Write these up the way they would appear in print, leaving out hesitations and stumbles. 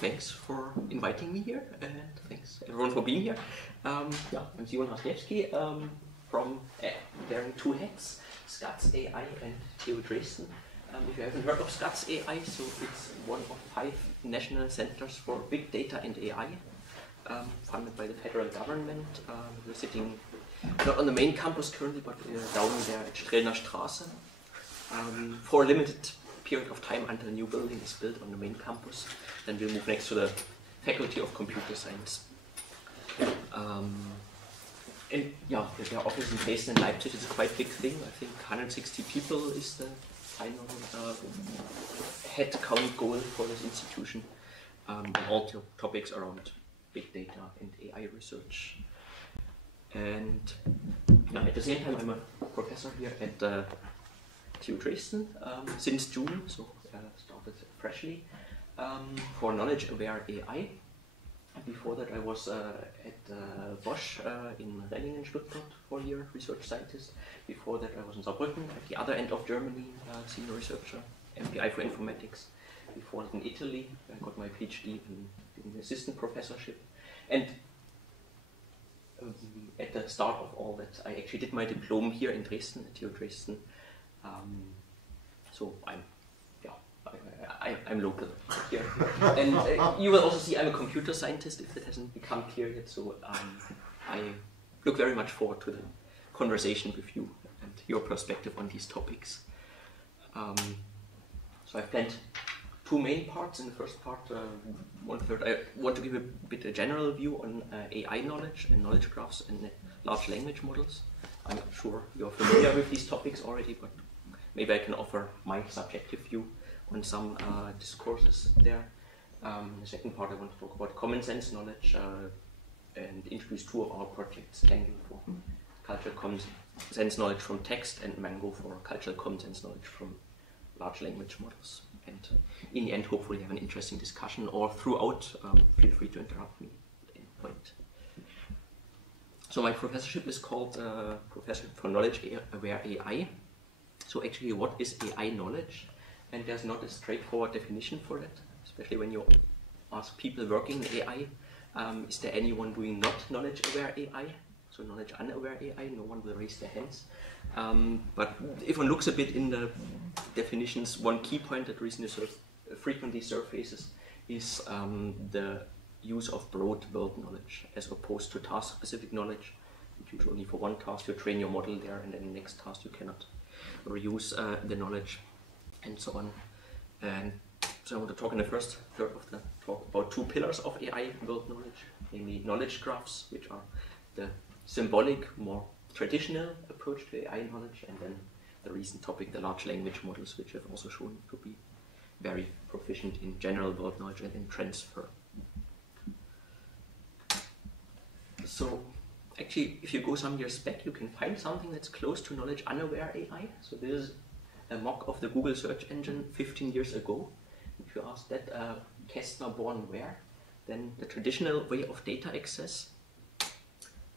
thanks for inviting me here, and thanks everyone for being here. Yeah, I'm Juan from wearing two hats, ScaDS.AI and TU Dresden. If you haven't heard of ScaDS.AI, so it's one of 5 national centers for big data and AI, funded by the federal government. We're sitting not on the main campus currently, but down there at Strellner Straße, for a limited period of time until a new building is built on the main campus. Then we'll move next to the Faculty of Computer Science. And yeah, their office in Dresden and Leipzig is a quite big thing. I think 160 people is the final head count goal for this institution. And all topics around big data and AI research. And yeah, at the same time, I'm a professor here at TU Dresden since June, so started freshly for knowledge-aware AI. And before that, I was at Bosch in Renningen, Stuttgart, 4-year research scientist. Before that, I was in Saarbrücken at the other end of Germany, senior researcher, MPI for informatics. Before that, in Italy, I got my PhD in assistant professorship. And at the start of all that, I actually did my diploma here in Dresden, at TU Dresden. So I'm local here. And you will also see I'm a computer scientist, if that hasn't become clear yet. So I look very much forward to the conversation with you and your perspective on these topics. So I've planned 2 main parts. In the first part, 1/3, I want to give a bit a general view on AI knowledge and knowledge graphs and large language models. I'm not sure you're familiar with these topics already, but maybe I can offer my subjective view on some discourses there. The second part, I want to talk about common sense knowledge and introduce 2 of our projects, Tango for cultural common sense knowledge from text and Mango for cultural common sense knowledge from large language models. And in the end, hopefully have an interesting discussion, or throughout, feel free to interrupt me at any point. So my professorship is called Professorship for Knowledge-Aware AI. So actually, what is AI knowledge? And there's not a straightforward definition for it, especially when you ask people working in AI, is there anyone doing not knowledge-aware AI? So knowledge-unaware AI, no one will raise their hands. But if one looks a bit in the definitions, one key point that frequently surfaces is the use of broad world knowledge as opposed to task-specific knowledge, which usually only for one task you train your model there, and then the next task you cannot reuse the knowledge, and so on. And so I want to talk in the first third of the talk about 2 pillars of AI world knowledge, namely knowledge graphs, which are the symbolic, more traditional approach to AI knowledge, and then the recent topic, the large language models, which have also shown to be very proficient in general world knowledge and in transfer. So actually, if you go some years back, you can find something that's close to knowledge-unaware AI. So this is a mock of the Google search engine 15 years ago. If you ask that, Kästner born where, then the traditional way of data access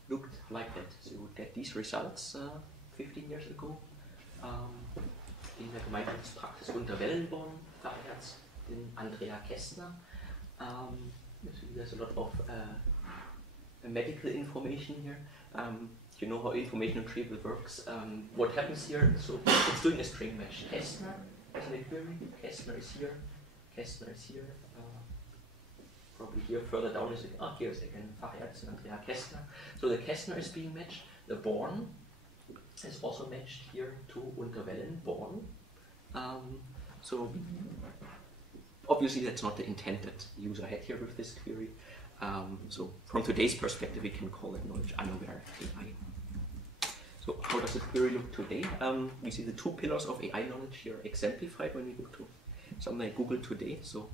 looked like that. So you would get these results 15 years ago. In der Gemeinschaftspraxis unter Wellenborn, Fachherz, in Andrea Kästner. There's a lot of medical information here. You know how information retrieval works. What happens here? So it's doing a string match. Kästner as an query. Kästner is here. Kästner is here. Probably here further down is here is again Fachärztin Andrea Kästner. So the Kästner is being matched. The Born is also matched here to Unterwellen Born. So obviously that's not the intent that the user had here with this query. So from today's perspective, we can call it knowledge-unaware AI. So how does the query look today? We see the 2 pillars of AI knowledge here exemplified when we go to something like Google today. So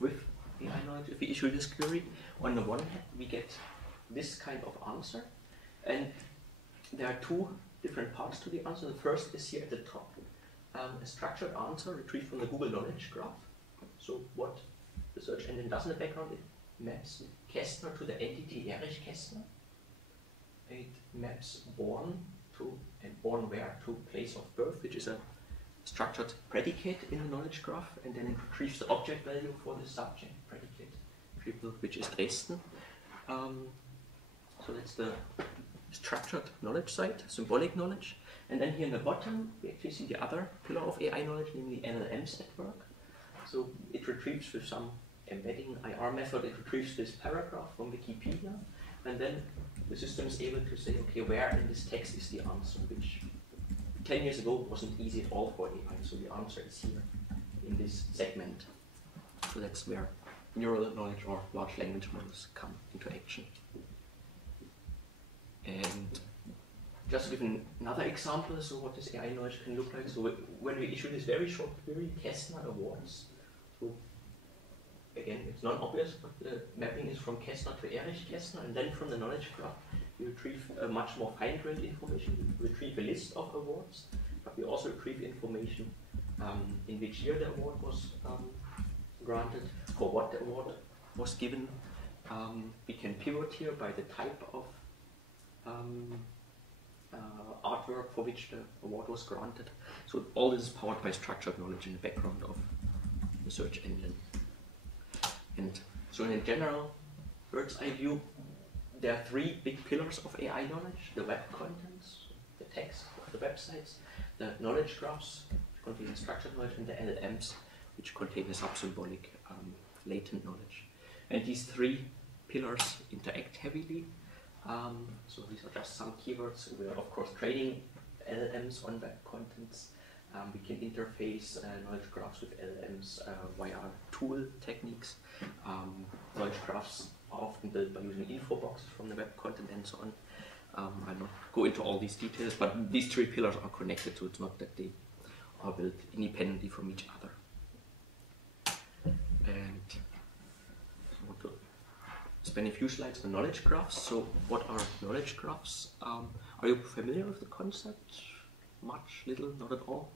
with AI knowledge, if we issue this query, on the one hand, we get this kind of answer. And there are 2 different parts to the answer. The first is here at the top, a structured answer retrieved from the Google Knowledge Graph. So what the search engine does in the background, it maps Kästner to the entity Erich Kästner. It maps born to, and born where, to place of birth, which is a structured predicate in the knowledge graph, and then it retrieves the object value for the subject predicate people, which is Dresden. So that's the structured knowledge side, symbolic knowledge. And then here in the bottom, we actually see the other pillar of AI knowledge, namely LLMs at work. So it retrieves with some embedding IR method, it retrieves this paragraph from Wikipedia, and then the system is able to say, okay, where in this text is the answer, which 10 years ago wasn't easy at all for AI, so the answer is here in this segment. So that's where neural knowledge or large language models come into action. And just to give another example, so what this AI knowledge can look like. So when we issue this very short query, Kästner Awards, so again, it's not obvious, but the mapping is from Kästner to Erich Kästner, and then from the knowledge graph, we retrieve much more fine-grained information. We retrieve a list of awards, but we also retrieve information in which year the award was granted, for what the award was given. We can pivot here by the type of artwork for which the award was granted. So all this is powered by structured knowledge in the background of the search engine. And so in a general bird's eye view, there are three big pillars of AI knowledge: the web contents, the text of the websites, the knowledge graphs, which contain structured knowledge, and the LLMs, which contain the sub-symbolic latent knowledge. And these three pillars interact heavily. So these are just some keywords. We are of course training LLMs on web contents. We can interface knowledge graphs with LLMs via tool techniques. Knowledge graphs are often built by using info boxes from the web content and so on. I'll not go into all these details, but these three pillars are connected, so it's not that they are built independently from each other. And I want to spend a few slides on knowledge graphs. So what are knowledge graphs? Are you familiar with the concept? Much, little, not at all?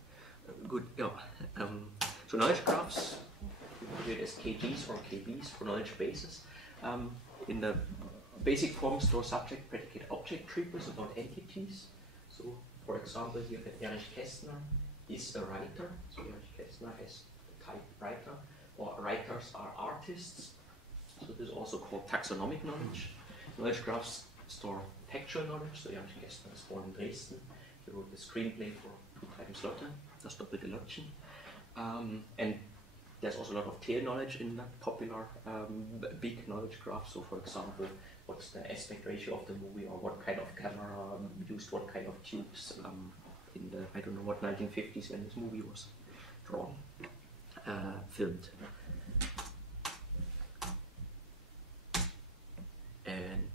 Good, yeah. So knowledge graphs, we put it as KGs or KBs for knowledge bases. In the basic form, store subject, predicate, object treatments about entities. So for example, here Erich Kästner is a writer. So Erich Kästner has the type writer, or writers are artists. So this is also called taxonomic knowledge. Knowledge graphs store textual knowledge. So Erich Kästner was born in Dresden. He wrote the screenplay for 2 times Lotte, Das doppelte Lottchen. And there's also a lot of tail knowledge in that popular big knowledge graph. So for example, what's the aspect ratio of the movie, or what kind of camera used what kind of tubes in the, I don't know what, 1950s when this movie was drawn, filmed. And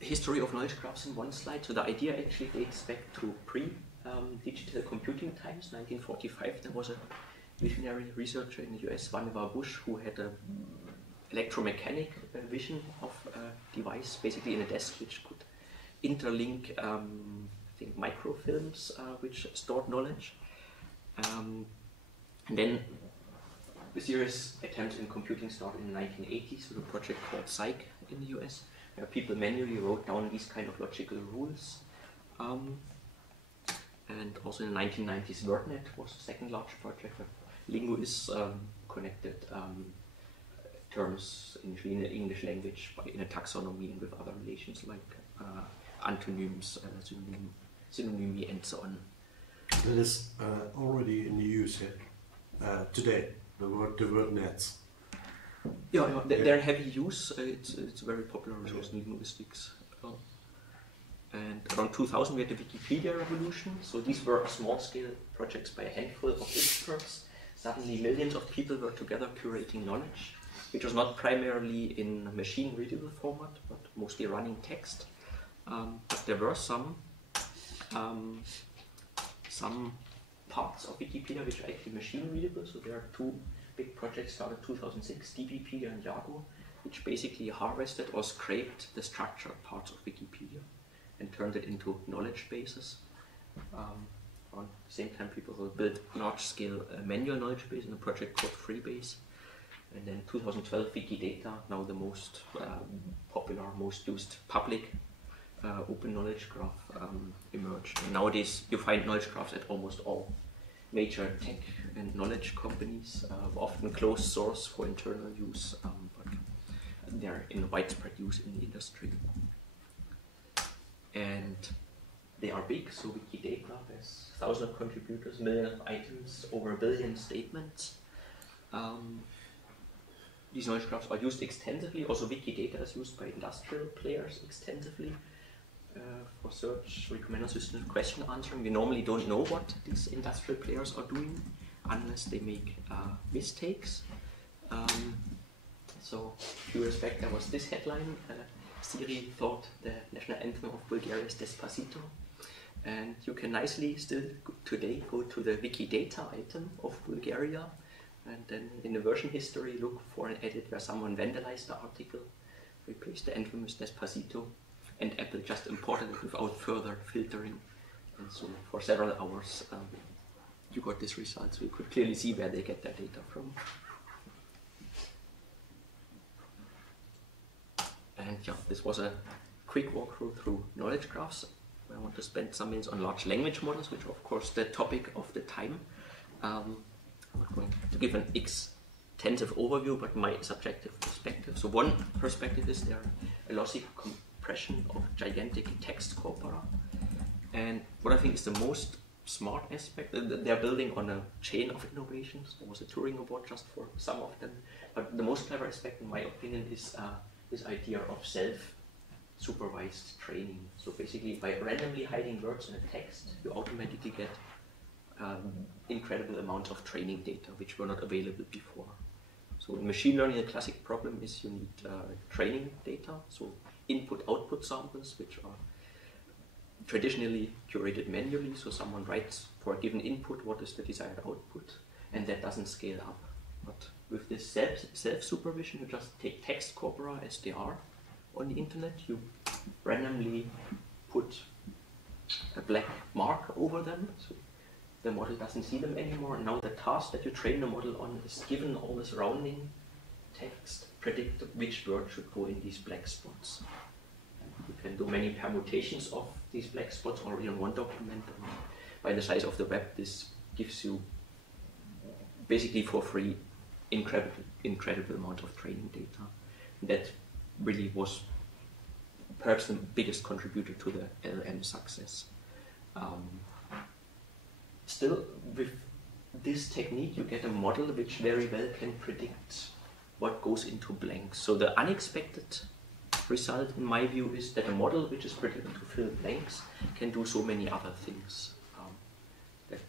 history of knowledge graphs in one slide. So the idea actually dates back to pre-digital computing times, 1945. There was a visionary researcher in the US, Vannevar Bush, who had an electromechanic vision of a device, basically in a desk, which could interlink, I think, microfilms, which stored knowledge. And then the serious attempts in computing started in the 1980s with a project called Psych in the US, where people manually wrote down these kind of logical rules. And also in the 1990s, WordNet was the second large project where linguists connected terms initially in the English language in a taxonomy and with other relations like antonyms, synonymy, and so on. That is already in use here today, the word nets. Yeah, they're heavy use. It's a very popular resource in linguistics. And around 2000 we had the Wikipedia revolution. So these were small-scale projects by a handful of experts. Suddenly millions of people were together curating knowledge, which was not primarily in machine-readable format, but mostly running text. But there were some parts of Wikipedia which are actually machine-readable. So there are 2 big projects started in 2006, DBpedia and Yago, which basically harvested or scraped the structured parts of Wikipedia and turned it into knowledge bases. Around the same time, people will build large-scale manual knowledge base in a project called Freebase. And then 2012, Wikidata, now the most popular, most used public open knowledge graph emerged. And nowadays, you find knowledge graphs at almost all major tech and knowledge companies, often closed source for internal use, but they're in widespread use in the industry. And they are big, so Wikidata, there's thousands of contributors, millions of items, over 1 billion statements. These knowledge graphs are used extensively. Also, Wikidata is used by industrial players extensively for search, recommender systems, question answering. We normally don't know what these industrial players are doing unless they make mistakes. So, a few years back, there was this headline. Siri thought the national anthem of Bulgaria is Despacito. And you can nicely still today go to the Wikidata item of Bulgaria and then in the version history look for an edit where someone vandalized the article, replaced the anthem with Despacito, and Apple just imported it without further filtering. And so for several hours you got this result, so you could clearly see where they get their data from. And yeah, this was a quick walkthrough through knowledge graphs. I want to spend some minutes on large language models, which are of course the topic of the time. I'm not going to give an extensive overview, but my subjective perspective. So one perspective is there a lossy compression of gigantic text corpora. And what I think is the most smart aspect, they're building on a chain of innovations. There was a Turing Award just for some of them. But the most clever aspect, in my opinion, is this idea of self-supervised training. So basically, by randomly hiding words in a text, you automatically get incredible amounts of training data, which were not available before. So in machine learning, the classic problem is you need training data, so input-output samples, which are traditionally curated manually. So someone writes for a given input what is the desired output, and that doesn't scale up. But with this self-supervision, you just take text corpora as they are on the internet, you randomly put a black mark over them, so the model doesn't see them anymore. Now the task that you train the model on is given all the surrounding text, predict which word should go in these black spots. You can do many permutations of these black spots already in one document. And by the size of the web, this gives you basically for free incredible amount of training data. And that really was perhaps the biggest contributor to the LLM success. Still, with this technique, you get a model which very well can predict what goes into blanks. So the unexpected result, in my view, is that a model which is predicted to fill blanks can do so many other things. That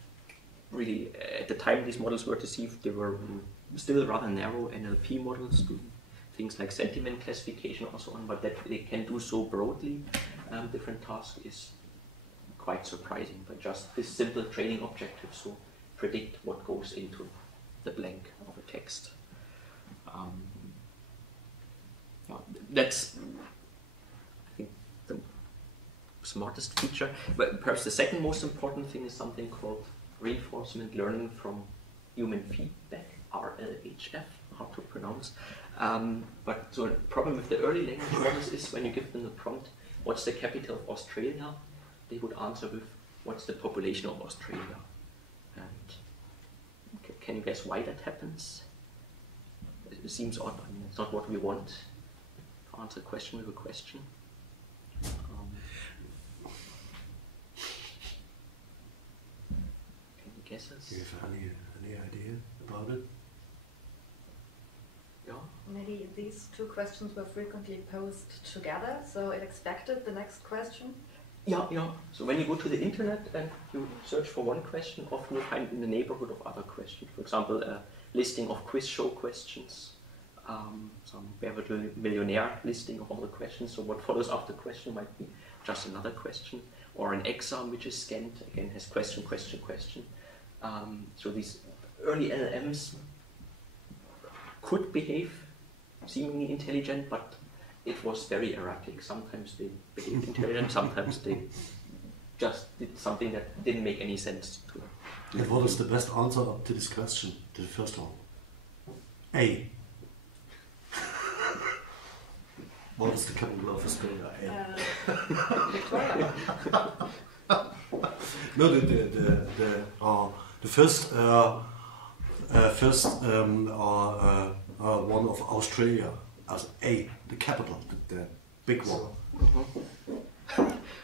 really, at the time these models were conceived, they were still rather narrow NLP models, doing things like sentiment classification or so on, but that they can do so broadly different tasks is quite surprising. But just this simple training objective, so predict what goes into the blank of a text. That's, I think, the smartest feature. But perhaps the second most important thing is something called reinforcement learning from human feedback, RLHF, hard to pronounce. But so the problem with the early language models is when you give them the prompt, what's the capital of Australia? They would answer with, what's the population of Australia? And can you guess why that happens? It seems odd. I mean, it's not what we want, to answer a question with a question. Any guesses? Do you have any idea about it? Yeah. Maybe these two questions were frequently posed together, so it expected the next question. Yeah. So when you go to the internet and you search for one question, often you find it in the neighborhood of other questions. For example, a listing of quiz show questions, some Wer wird Millionär listing of all the questions. So what follows after question might be just another question, or an exam which is scanned, again has question. So these early LLMs could behave seemingly intelligent, but it was very erratic. Sometimes they behaved intelligent, sometimes they just did something that didn't make any sense to them. And what is the best answer up to this question, to the first one? A. What is the capital of Australia? Victoria. No, the first one of Australia. as A, the capital, the big one.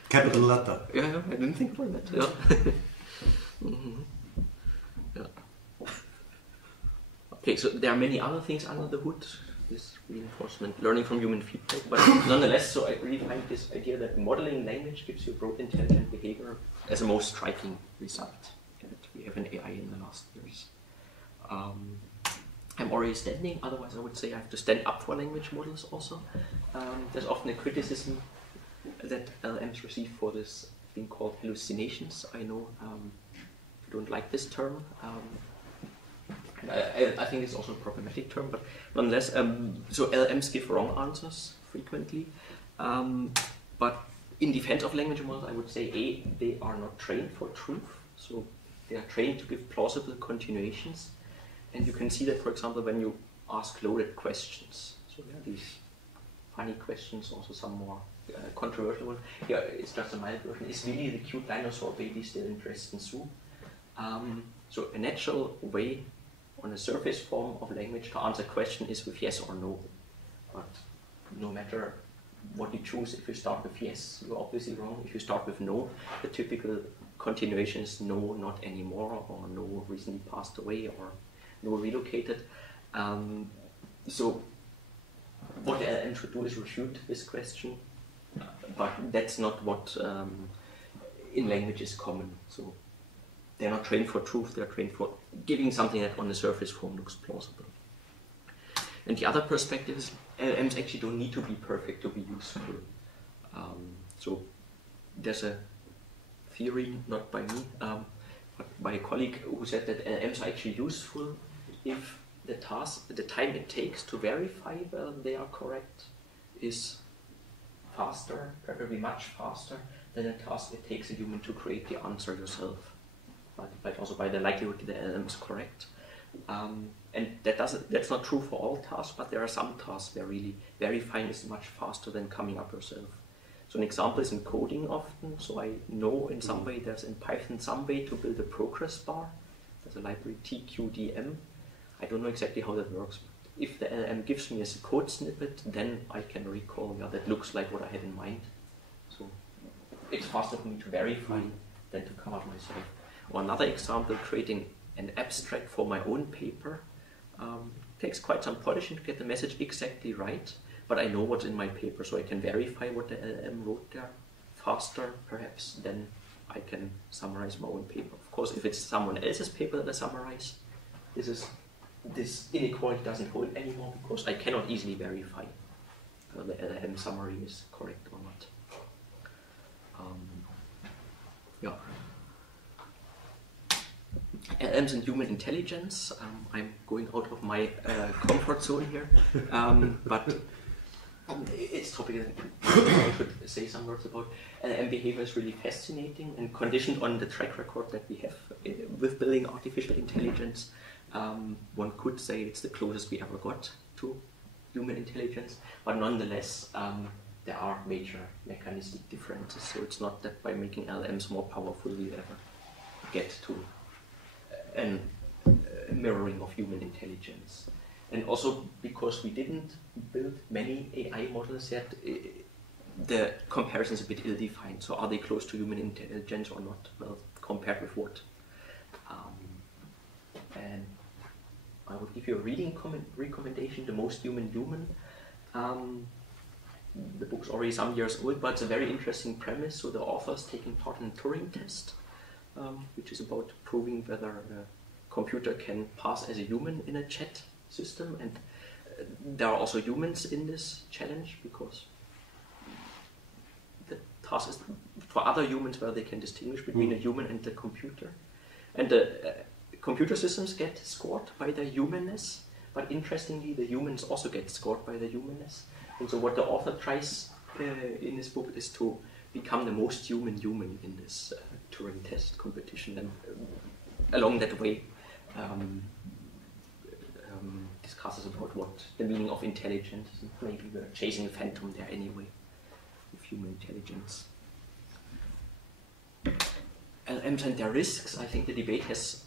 Capital letter. Yeah, I didn't think about that. Yeah. Yeah. Okay, so there are many other things under the hood. This reinforcement, learning from human feedback, but nonetheless, so I really find this idea that modeling language gives you broad intelligent behavior as a most striking result that we have in AI in the last years. I'm already standing, otherwise I would say I have to stand up for language models also. There's often a criticism that LLMs receive for this thing called hallucinations. I know you don't like this term. I think it's also a problematic term, but nonetheless, so LLMs give wrong answers frequently. But in defense of language models, I would say A, they are not trained for truth, so they are trained to give plausible continuations. And you can see that, for example, when you ask loaded questions. So there are these funny questions, also some more controversial ones. Here it's just a mild version. Is Willy the cute dinosaur baby still in Dresden Zoo? So a natural way on a surface form of language to answer a question is with yes or no. But no matter what you choose, if you start with yes, you're obviously wrong. If you start with no, the typical continuation is no, not anymore, or no, recently passed away, or no, relocated. So what the LLM should do is refute this question, but that's not what in language is common. So they're not trained for truth, they're trained for giving something that on the surface form looks plausible. And the other perspective is LLMs actually don't need to be perfect to be useful. So there's a theory, not by me, but by a colleague who said that LLMs are actually useful if the time it takes to verify whether they are correct is faster, preferably much faster, than the task it takes a human to create the answer yourself. But also by the likelihood that the LLM is correct. And that's not true for all tasks, but there are some tasks where really verifying is much faster than coming up yourself. So an example is in coding often. So I know in some way there's in Python some way to build a progress bar. There's a library TQDM. I don't know exactly how that works. But if the LLM gives me as a code snippet, then I can recall, yeah, that looks like what I had in mind. So it's faster for me to verify than to come up myself. Or another example, creating an abstract for my own paper. Takes quite some polishing to get the message exactly right, but I know what's in my paper, so I can verify what the LLM wrote there faster, perhaps, than I can summarize my own paper. Of course, if it's someone else's paper that I summarize, this inequality doesn't hold anymore, because I cannot easily verify whether the LLM summary is correct or not. Yeah. LLMs and human intelligence. I'm going out of my comfort zone here, but it's a topic that I should say some words about. LLM behavior is really fascinating and conditioned on the track record that we have with building artificial intelligence. One could say it's the closest we ever got to human intelligence, but nonetheless, there are major mechanistic differences. So it's not that by making LLMs more powerful we ever get to a mirroring of human intelligence. And also because we didn't build many AI models yet, the comparison is a bit ill-defined. So are they close to human intelligence or not? Well, compared with what? And I would give you a reading recommendation, The Most Human Human. The book's already some years old, but it's a very interesting premise. So the author's taking part in a Turing test, which is about proving whether a computer can pass as a human in a chat system. And there are also humans in this challenge, because the task is for other humans where they can distinguish between a human and the computer. And the computer systems get scored by their humanness, but interestingly the humans also get scored by their humanness. And so what the author tries in this book is to become the most human human in this Turing test competition, and along that way discusses about what the meaning of intelligence is. Maybe we're chasing a phantom there anyway with human intelligence. LLMs and their risks. I think the debate has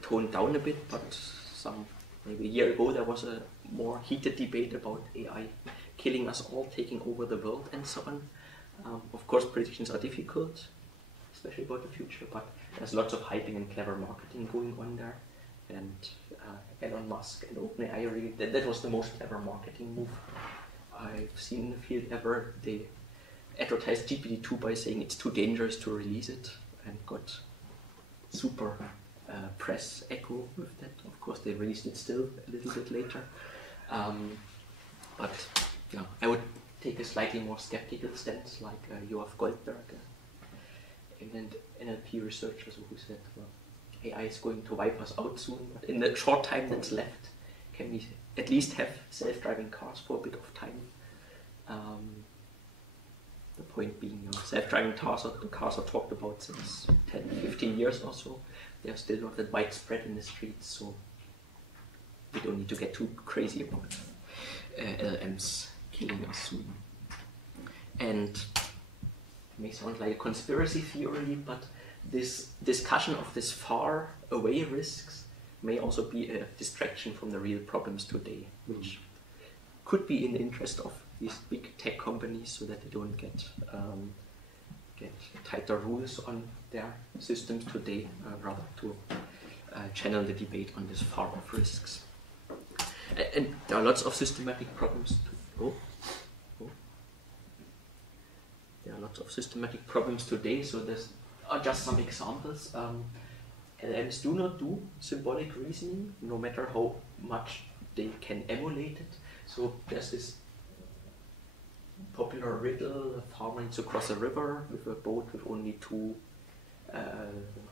toned down a bit, but some maybe a year ago there was a more heated debate about AI killing us all, taking over the world and so on. Of course predictions are difficult, especially about the future, but there's lots of hyping and clever marketing going on there. And Elon Musk and OpenAI, really, that was the most clever marketing move I've seen in the field ever. They advertised GPT-2 by saying it's too dangerous to release it, and got super press echo with that. Of course, they released it still a little bit later. But yeah, I would take a slightly more skeptical stance, like Joaf Goldberg, and NLP researchers who said, well, AI is going to wipe us out soon, but in the short time that's left, can we at least have self-driving cars for a bit of time? The point being, you know, self-driving cars are talked about since 10, 15 years or so. They're still not that widespread in the streets, so we don't need to get too crazy about LLMs killing us soon. And it may sound like a conspiracy theory, but this discussion of this far away risks may also be a distraction from the real problems today, which could be in the interest of these big tech companies so that they don't get tighter rules on their systems today, rather to channel the debate on this far off risks. And there are lots of systematic problems There are lots of systematic problems today, so there's just some examples. LLMs do not do symbolic reasoning, no matter how much they can emulate it. So there's this popular riddle: a farmer needs to cross a river with a boat with only 2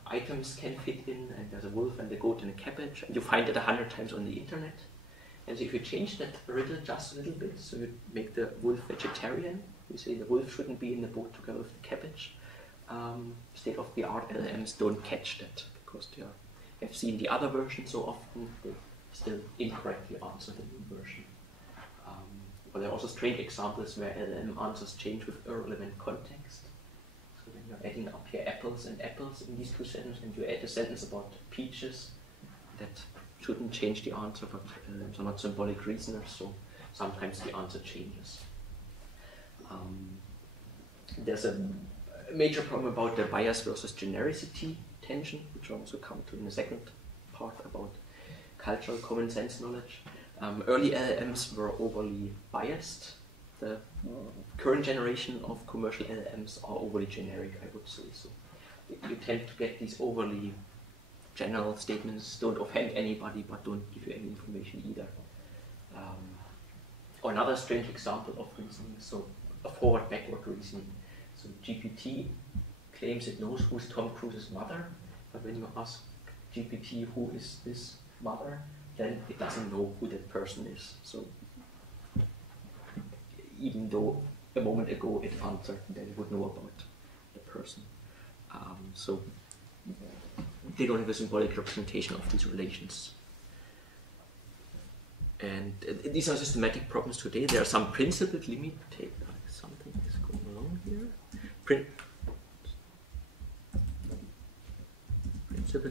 items can fit in, and there's a wolf and a goat and a cabbage, and you find it 100 times on the internet. And so if you change that riddle just a little bit, so you make the wolf vegetarian, you say the wolf shouldn't be in the boat together with the cabbage, state-of-the-art LLMs don't catch that, because they have seen the other version so often, they still incorrectly answer the new version. But there are also strange examples where LLM answers change with irrelevant context. So when you're adding up here apples and apples in these 2 sentences, and you add a sentence about peaches, that shouldn't change the answer, but LLMs are not symbolic reasoners, so sometimes the answer changes. There's a major problem about the bias versus genericity tension, which I'll also come to in the second part about cultural common sense knowledge. Early LLMs were overly biased. The current generation of commercial LLMs are overly generic, I would say. So you tend to get these overly general statements, don't offend anybody, but don't give you any information either. Or another strange example of reasoning, so a forward-backward reasoning. So GPT claims it knows who's Tom Cruise's mother, but when you ask GPT who is this mother, then it doesn't know who that person is. So even though a moment ago it answered, then it would know about the person. So they don't have a symbolic representation of these relations. And these are systematic problems today. There are some principled limitations. Something is going along here. Principled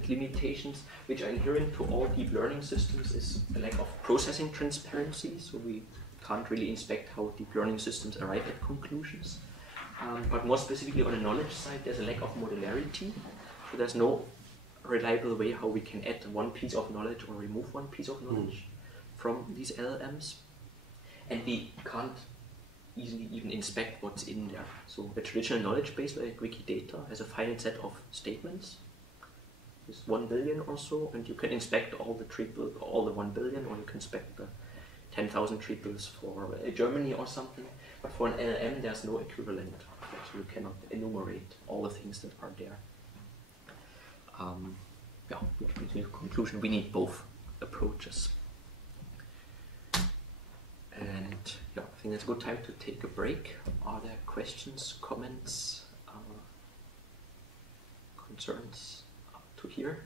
limitations which are inherent to all deep learning systems is a lack of processing transparency. So we can't really inspect how deep learning systems arrive at conclusions. But more specifically on the knowledge side, there's a lack of modularity. So there's no reliable way how we can add one piece of knowledge or remove one piece of knowledge from these LLMs. And we can't easily even inspect what's in there. So the traditional knowledge base like Wikidata has a finite set of statements. It's 1 billion or so, and you can inspect all the 1 billion, or you can inspect the 10,000 triples for Germany or something. But for an LLM, there's no equivalent. So you cannot enumerate all the things that are there. Which brings me to the conclusion, we need both approaches. And yeah, I think it's a good time to take a break. Are there questions, comments, concerns up to here?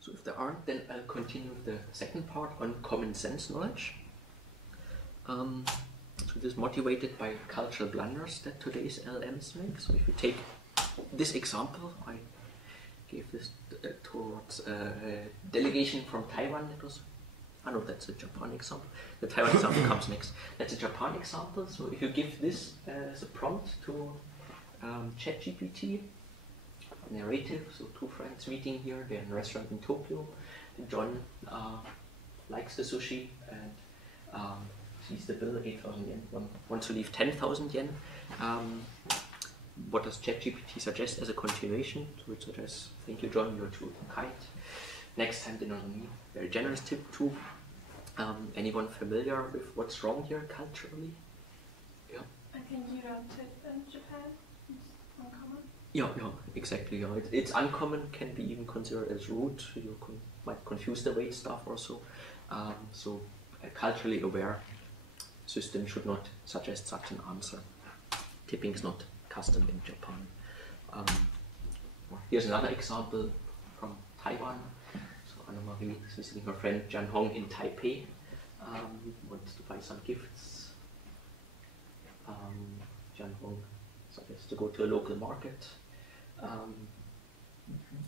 So if there aren't, then I'll continue with the second part on common sense knowledge. So this is motivated by cultural blunders that today's LLMs make. So if you take this example, I gave this towards a delegation from Taiwan. It was, no, that's a Japan example. The Taiwan example comes next. That's a Japan example. So if you give this as a prompt to ChatGPT, narrative, so two friends meeting here, they're in a restaurant in Tokyo. John likes the sushi and sees the bill, 8,000 yen, wants to leave 10,000 yen. What does ChatGPT suggest as a continuation? So it suggests, thank you John, you're too kind. Next time dinner on me. Very generous tip too. Anyone familiar with what's wrong here culturally? Yeah. I think you don't tip in Japan. It's uncommon. Yeah, exactly. Yeah. It's uncommon, can be even considered as rude. You might confuse the wait staff or so. So a culturally aware system should not suggest such an answer. Tipping is not custom in Japan. Here's another example from Taiwan. So Anna-Marie is visiting her friend Jan Hong in Taipei. Wants to buy some gifts. Jan Hong suggests to go to a local market.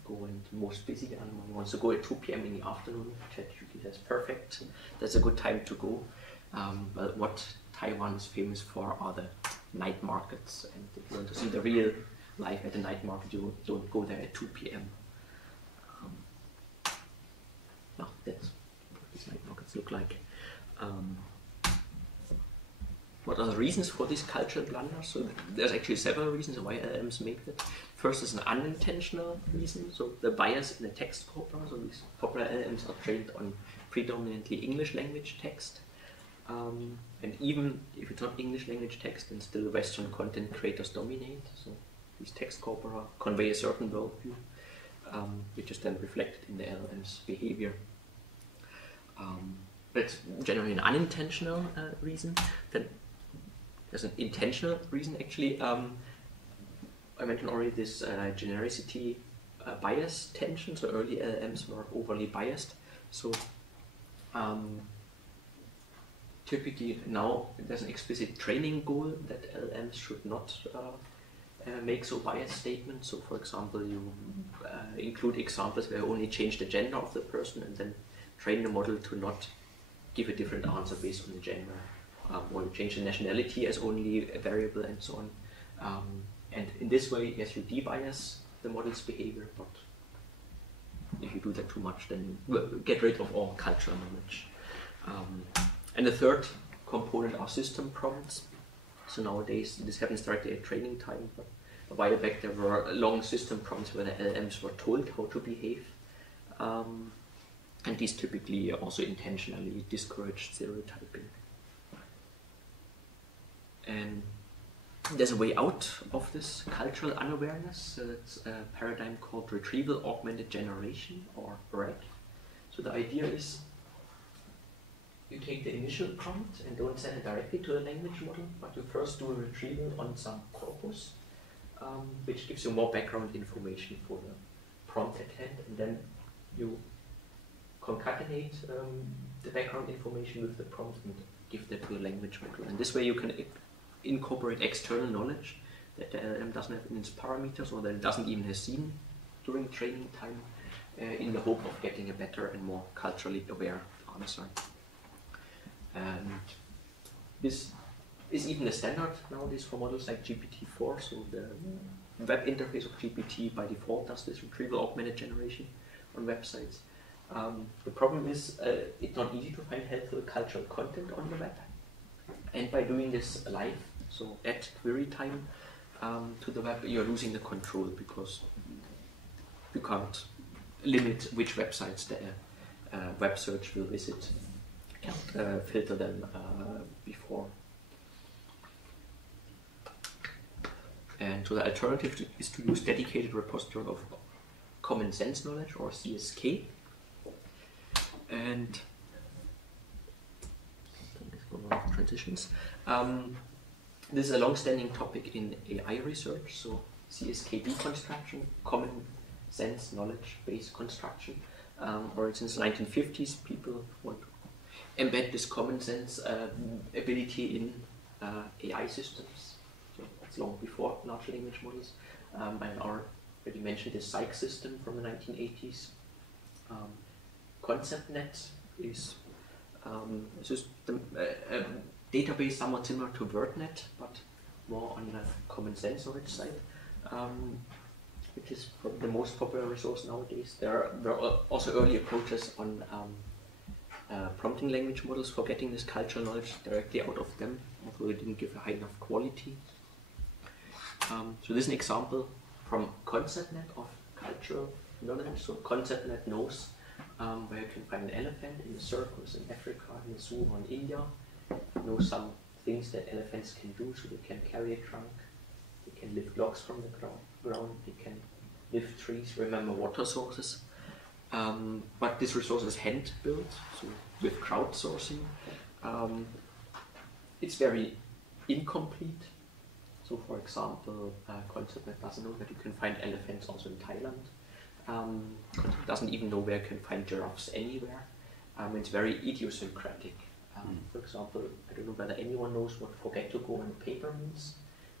Go and most busy, Anna-Marie wants to go at 2 p.m. in the afternoon. ChatGPT says perfect. That's a good time to go. But what Taiwan is famous for are the night markets, and if you want to see the real life at the night market, you don't go there at 2 p.m. No, that's what these night markets look like. What are the reasons for these cultural blunders? So there's actually several reasons why LLMs make that. First is an unintentional reason, so the bias in the text corpora. So these popular LLMs are trained on predominantly English language text. And even if it's not English language text, then still Western content creators dominate. So these text corpora convey a certain worldview, which is then reflected in the LLM's behavior. But it's generally an unintentional reason. Then there's an intentional reason actually. I mentioned already this genericity bias tension. So early LLMs were overly biased. So typically now there's an explicit training goal that LLMs should not make so biased statements. So for example, you include examples where you only change the gender of the person and then train the model to not give a different answer based on the gender. Or you change the nationality as only a variable and so on. And in this way, yes, you de-bias the model's behavior, but if you do that too much, then you get rid of all cultural knowledge. And the third component are system prompts. So nowadays, this happens directly at training time, but a while back there were long system prompts where the LLMs were told how to behave. And these typically also intentionally discourage stereotyping. And there's a way out of this cultural unawareness. It's a paradigm called retrieval augmented generation, or RAG. So the idea is you take the initial prompt and don't send it directly to a language model, but you first do a retrieval on some corpus, which gives you more background information for the prompt at hand, and then you concatenate the background information with the prompt and give that to a language model. And this way you can incorporate external knowledge that the LLM doesn't have in its parameters, or that it doesn't even have seen during training time, in the hope of getting a better and more culturally aware answer. And this is even a standard nowadays for models like GPT-4, so the web interface of GPT by default does this retrieval augmented generation on websites. The problem is it's not easy to find helpful cultural content on the web, and by doing this live, so at query time to the web, you're losing the control because you can't limit which websites the web search will visit. You can't filter them before. And so the alternative is to use dedicated repository of common sense knowledge, or CSK. And transitions. This is a long-standing topic in AI research. So CSK construction, common sense knowledge-based construction. Or since the 1950s, people want to embed this common sense ability in AI systems. So that's long before large language models. I already mentioned the Psych system from the 1980s. ConceptNet is a system, a database somewhat similar to WordNet, but more on the common sense storage side, which is probably the most popular resource nowadays. There are also early approaches on prompting language models for getting this cultural knowledge directly out of them, although they didn't give a high enough quality. So this is an example from ConceptNet of cultural knowledge. So ConceptNet knows where you can find an elephant in the circus in Africa, in the zoo, or in India. It knows some things that elephants can do, so they can carry a trunk, they can lift logs from the ground, they can lift trees, remember water sources. But this resource is hand-built, so with crowdsourcing. It's very incomplete. So for example, ConceptNet doesn't know that you can find elephants also in Thailand. ConceptNet doesn't even know where you can find giraffes anywhere. It's very idiosyncratic. For example, I don't know whether anyone knows what forget to go on paper means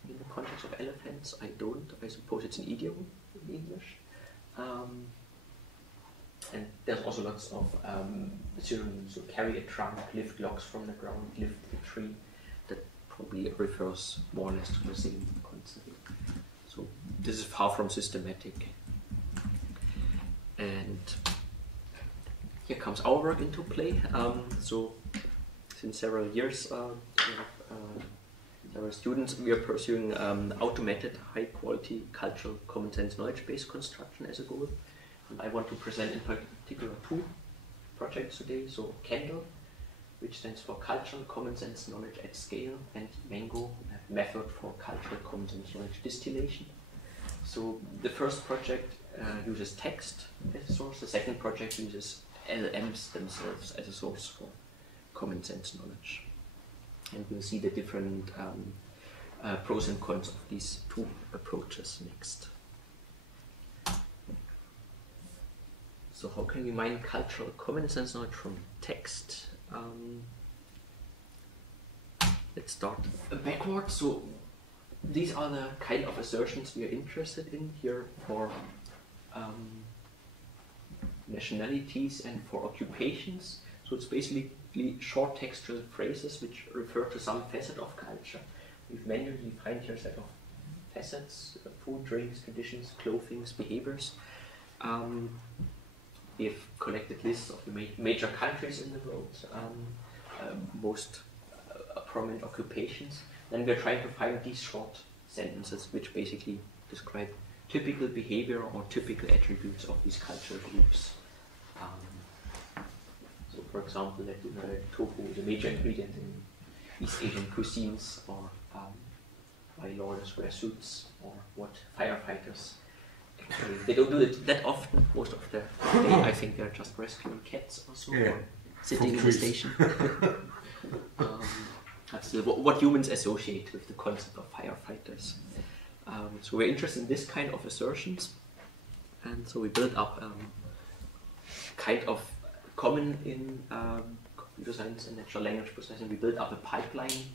in the context of elephants. I don't. I suppose it's an idiom in English. And there's also lots of synonyms. So carry a trunk, lift logs from the ground, lift a tree. That probably refers more or less to the same concept. So this is far from systematic. And here comes our work into play. So since several years, several students, we are pursuing automated, high-quality, cultural, common sense knowledge-based construction as a goal. And I want to present in particular two projects today. So CANDLE, which stands for Cultural Common Sense Knowledge at Scale, and MANGO, a method for cultural common sense knowledge distillation. So the first project uses text as a source. The second project uses LLMs themselves as a source for common sense knowledge. And we'll see the different pros and cons of these two approaches next. So how can we mine cultural common sense knowledge from text? Let's start backwards. So these are the kind of assertions we are interested in here for nationalities and for occupations. So it's basically short textual phrases which refer to some facet of culture. We've manually defined here a set of facets: food, drinks, traditions, clothing, behaviors. We've collected lists of the major countries in the world, most prominent occupations. Then we're trying to find these short sentences which basically describe typical behavior or typical attributes of these cultural groups. So for example, that tofu is a major ingredient in East Asian cuisines, or why lawyers wear suits, or what firefighters actually, they don't do it that often. Most of the day, I think they're just rescuing cats or so, or sitting in the station. That's what humans associate with the concept of firefighters. So we're interested in this kind of assertions, and so we built up kind of common in computer science and natural language processing. We built up a pipeline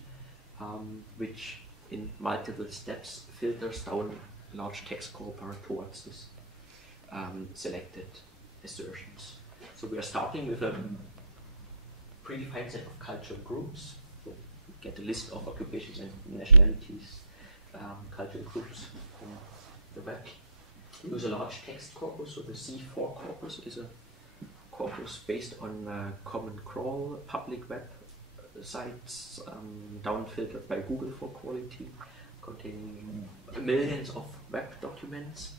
which in multiple steps filters down a large text corpora towards this selected assertions. So we are starting with a predefined set of cultural groups. So we get a list of occupations and nationalities, cultural groups from the web. We use a large text corpus, so the C4 corpus is a corpus based on common crawl public web sites, down-filtered by Google for quality, containing millions of web documents.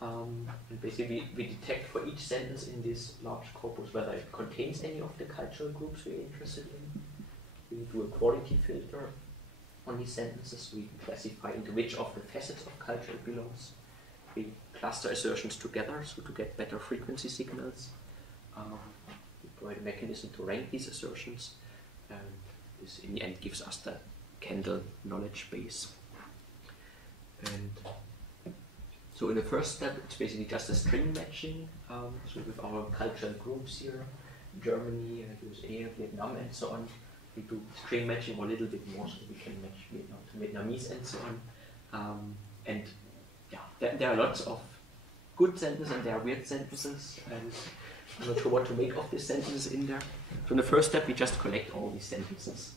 And basically we detect for each sentence in this large corpus whether it contains any of the cultural groups we're interested in. We do a quality filter on these sentences. We classify into which of the facets of culture it belongs. We cluster assertions together, so to get better frequency signals. We provide a mechanism to rank these assertions, and this in the end gives us the CANDLE knowledge base. And so in the first step, it's basically just a string matching. So with our cultural groups here, Germany, USA, Vietnam, and so on. We do string matching or a little bit more, so we can match Vietnam to Vietnamese and so on. And yeah, there are lots of good sentences and there are weird sentences, and I'm not sure what to make of these sentences in there. So in the first step, we just collect all these sentences.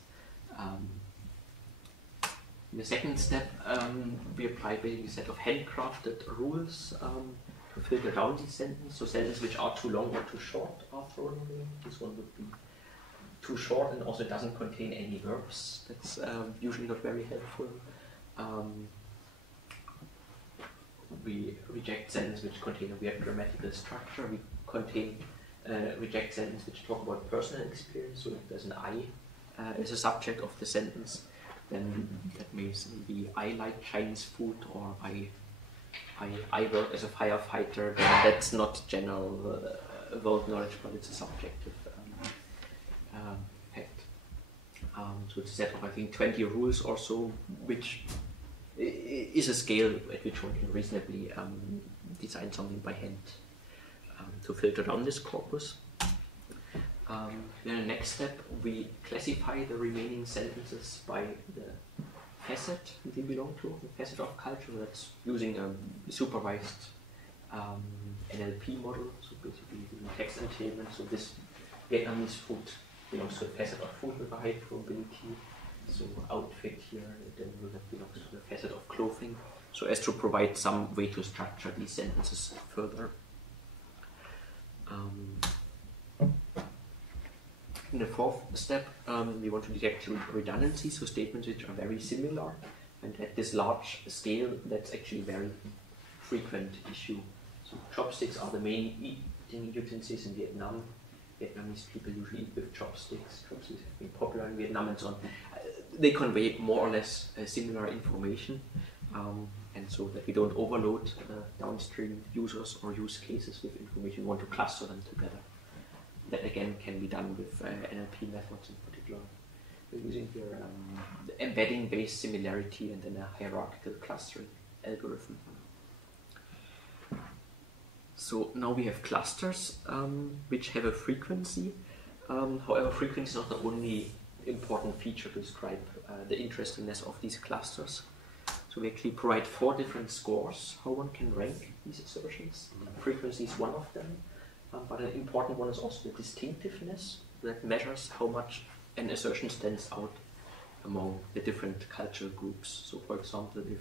In the second step, we apply basically a set of handcrafted rules to filter down these sentences. So sentences which are too long or too short are thrown away. This one would be too short and also doesn't contain any verbs. That's usually not very helpful. We reject sentences which contain a weird grammatical structure. We reject sentences which talk about personal experience. So if there's an I as a subject of the sentence, then that means maybe I like Chinese food, or I work as a firefighter. Then that's not general world knowledge, but it's a subjective fact. So it's a set of, I think, 20 rules or so, which is a scale at which one can reasonably design something by hand to filter down this corpus. Then the next step, we classify the remaining sentences by the facet they belong to, the facet of culture. That's using a supervised NLP model, so basically using text entailment. So this Vietnamese food belongs to the facet of food with a high probability. So outfit here, then that belongs to the facet of clothing, so as to provide some way to structure these sentences further. In the fourth step, we want to detect redundancies, so statements which are very similar, and at this large scale, that's actually a very frequent issue. So chopsticks are the main eating utensils in Vietnam. Vietnamese people usually eat with chopsticks. Chopsticks have been popular in Vietnam and so on. They convey more or less similar information, and so that we don't overload downstream users or use cases with information. We want to cluster them together. That again can be done with NLP methods in particular. We're using here the embedding-based similarity and then a hierarchical clustering algorithm. So now we have clusters which have a frequency. However, frequency is not the only important feature to describe the interestingness of these clusters. So we actually provide 4 different scores how one can rank these assertions. Frequency is one of them, but an important one is also the distinctiveness that measures how much an assertion stands out among the different cultural groups. So for example, if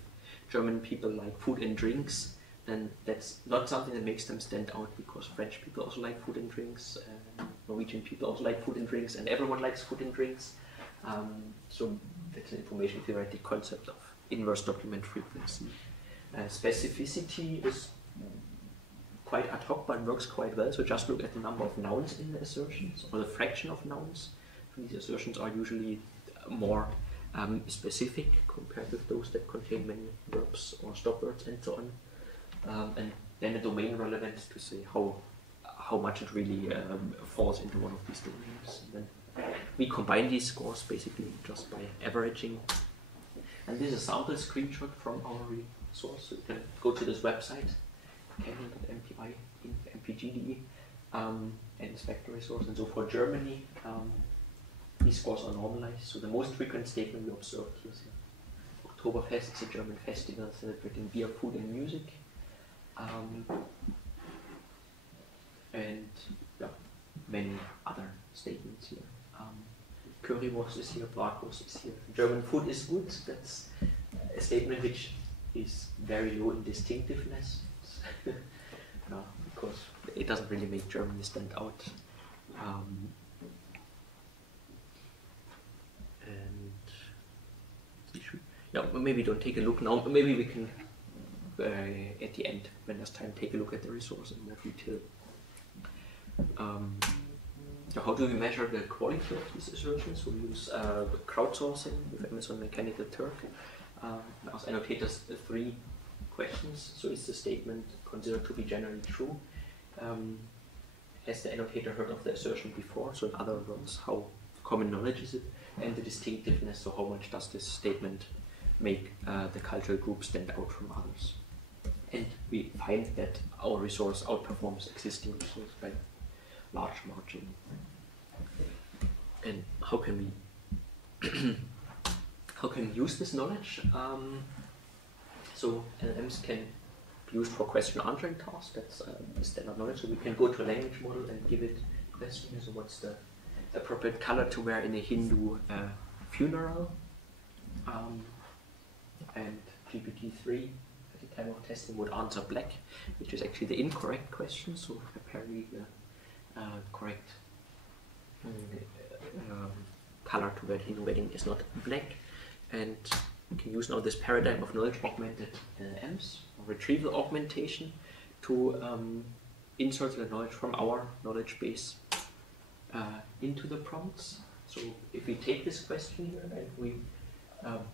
German people like food and drinks, then that's not something that makes them stand out, because French people also like food and drinks, Norwegian people also like food and drinks, and everyone likes food and drinks. So that's an information theoretic concept of inverse document frequency. Specificity is quite ad hoc, but works quite well. So just look at the number of nouns in the assertions, or the fraction of nouns. These assertions are usually more specific compared with those that contain many verbs or stop words and so on. And then the domain relevance to say how much it really falls into one of these domains. And then we combine these scores basically just by averaging. And this is a sample screenshot from our resource. So you can go to this website, canon.mpi, mpg.de, and inspect the resource. And so for Germany, these scores are normalized. So the most frequent statement we observed here is Oktoberfest is a German festival celebrating beer, food, and music. And yeah, many other statements here. Currywurst is here, Bratwurst is here. German food is good. That's a statement which is very low in distinctiveness, because it doesn't really make Germany stand out. Yeah, maybe don't take a look now. Maybe we can, at the end, when there's time, take a look at the resource in more detail. How do we measure the quality of these assertions? We use crowdsourcing with Amazon Mechanical Turk. As annotators, 3 questions. So is the statement considered to be generally true? Has the annotator heard of the assertion before? So in other words, how common knowledge is it? And the distinctiveness, so how much does this statement make the cultural group stand out from others? And we find that our resource outperforms existing resources by large margin. And how can we how can we use this knowledge? So LLMs can be used for question answering tasks. That's the standard knowledge. So we can go to a language model and give it questions. So what's the appropriate color to wear in a Hindu funeral? And GPT-3 at the time of testing would answer black, which is actually the incorrect question. So apparently the correct color to wear at Hindu wedding is not black. And we can use now this paradigm of knowledge augmented LLMs, or retrieval augmentation, to insert the knowledge from our knowledge base into the prompts. So if we take this question here and we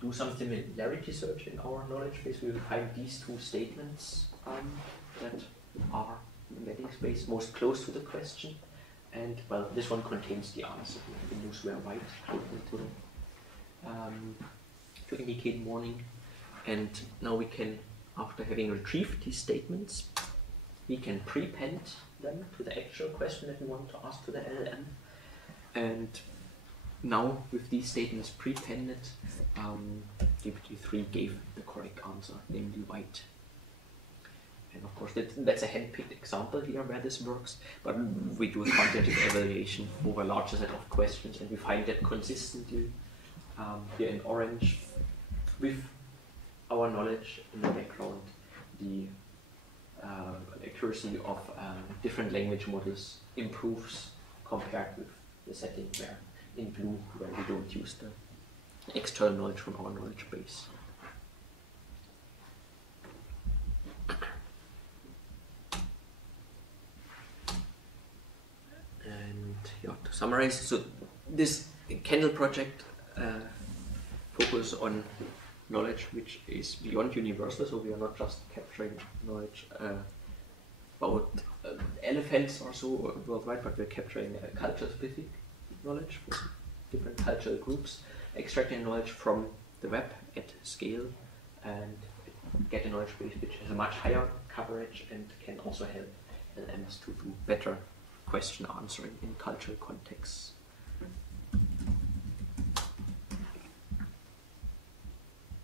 do some similarity search in our knowledge base, we will find these two statements that are in the embedding space most close to the question. And well, this one contains the answer. We can use where white to indicate morning. And now we can, after having retrieved these statements, we can prepend them to the actual question that we want to ask to the LLM. And now, with these statements prepended, GPT-3 gave the correct answer, namely white. And of course, that's a hand-picked example here where this works, but we do a quantitative evaluation over a larger set of questions, and we find that consistently here in orange, with our knowledge in the background, the accuracy of different language models improves compared with the setting where in blue, where we don't use the external knowledge from our knowledge base. And yeah, to summarize, so this Candle project focuses on knowledge which is beyond universal, so we are not just capturing knowledge about elephants or so worldwide, but we're capturing culture-specific knowledge for different cultural groups, extracting knowledge from the web at scale, and get a knowledge base which has a much higher coverage and can also help LLMs to do better question answering in cultural contexts.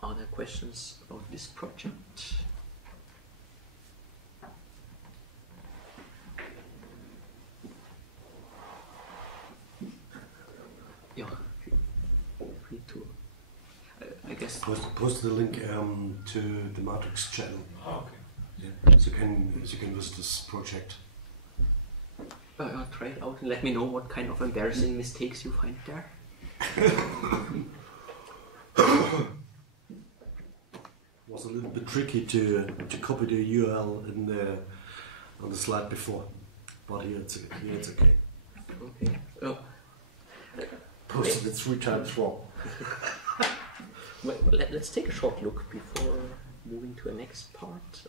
Are there questions about this project? Yeah, feel free to. I guess. Post the link to the Matrix channel. Oh, okay. Yeah, so you can visit this project. I'll try it out and let me know what kind of embarrassing mistakes you find there. Was a little bit tricky to copy the URL on the slide before, but here it's okay. Okay. Oh. Posted it 3 times wrong. Well, let's take a short look before moving to the next part.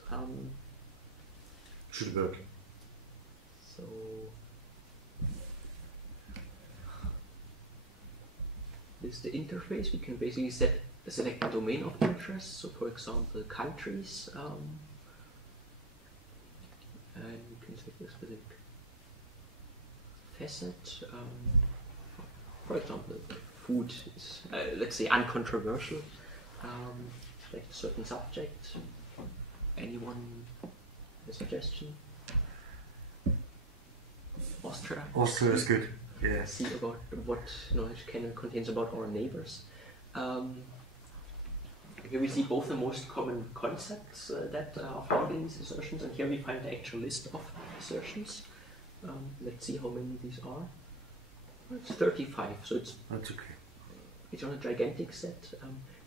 Should work. So, this is the interface. We can basically select a domain of interest. So, for example, countries, and we can select a specific facet. For example, food is, let's say, uncontroversial. Select a certain subject. Anyone a suggestion? Austria. Austria is good. Yeah. See about what knowledge contains about our neighbors. Here we see both the most common concepts that are found in these assertions, and here we find the actual list of assertions. Let's see how many these are. It's 35, so that's okay. It's on a gigantic set.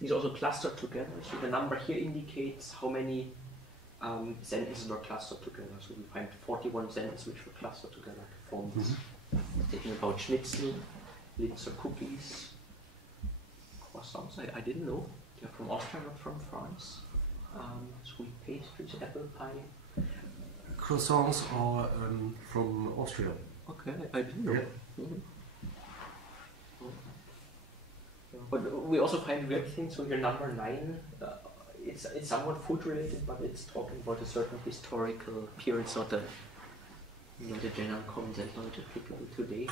These also clustered together, so the number here indicates how many sentences were clustered together. So we find 41 sentences which were clustered together to form this. Taking about schnitzel, Linzer cookies, croissants. I didn't know. They're from Austria, not from France. Sweet pastries, apple pie. Croissants are from Austria. Okay, I didn't know. Yeah. Mm-hmm. But we also find weird things. So here, number 9, it's somewhat food related, but it's talking about a certain historical period. It's not a the general common sense knowledge applicable today.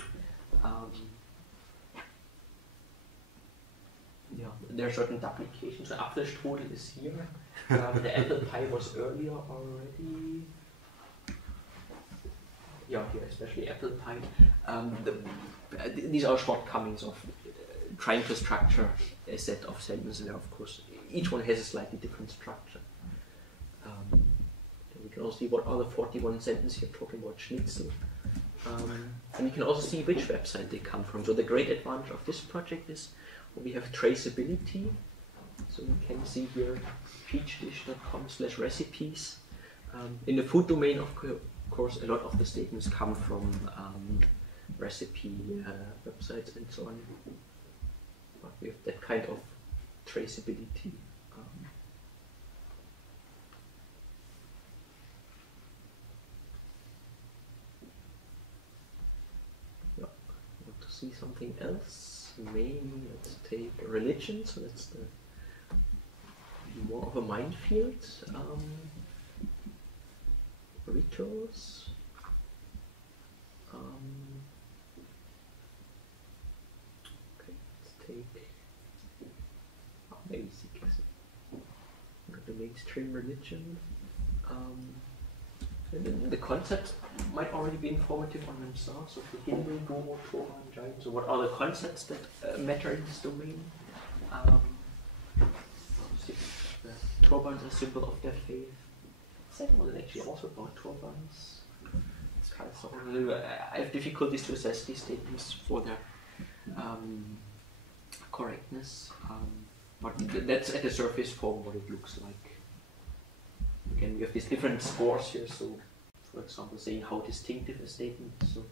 Yeah, there are certain duplications. The Apfelstrudel is here. The apple pie was earlier already. Yeah, here especially apple pie. These are shortcomings of trying to structure a set of sentences where, of course, each one has a slightly different structure. We can also see what are the 41 sentences here talking about schnitzel. And you can also see which website they come from. So the great advantage of this project is we have traceability. So you can see here peachdish.com/recipes. In the food domain, of course, a lot of the statements come from recipe websites and so on. But we have that kind of traceability. Want to see something else? Maybe let's take religion. So that's the more of a minefield. Rituals. Okay, let's take basic. The mainstream religion. The concepts might already be informative on themselves. So for Hindu, Guru, Torah, and Jain. So what are the concepts that matter in this domain? The turbans are a symbol of their faith. Second one is actually also about turbans. It's kind of I have difficulties to assess these statements for their correctness. But that's at the surface form what it looks like. Again, we have these different scores here. So, for example, saying how distinctive a statement is. So,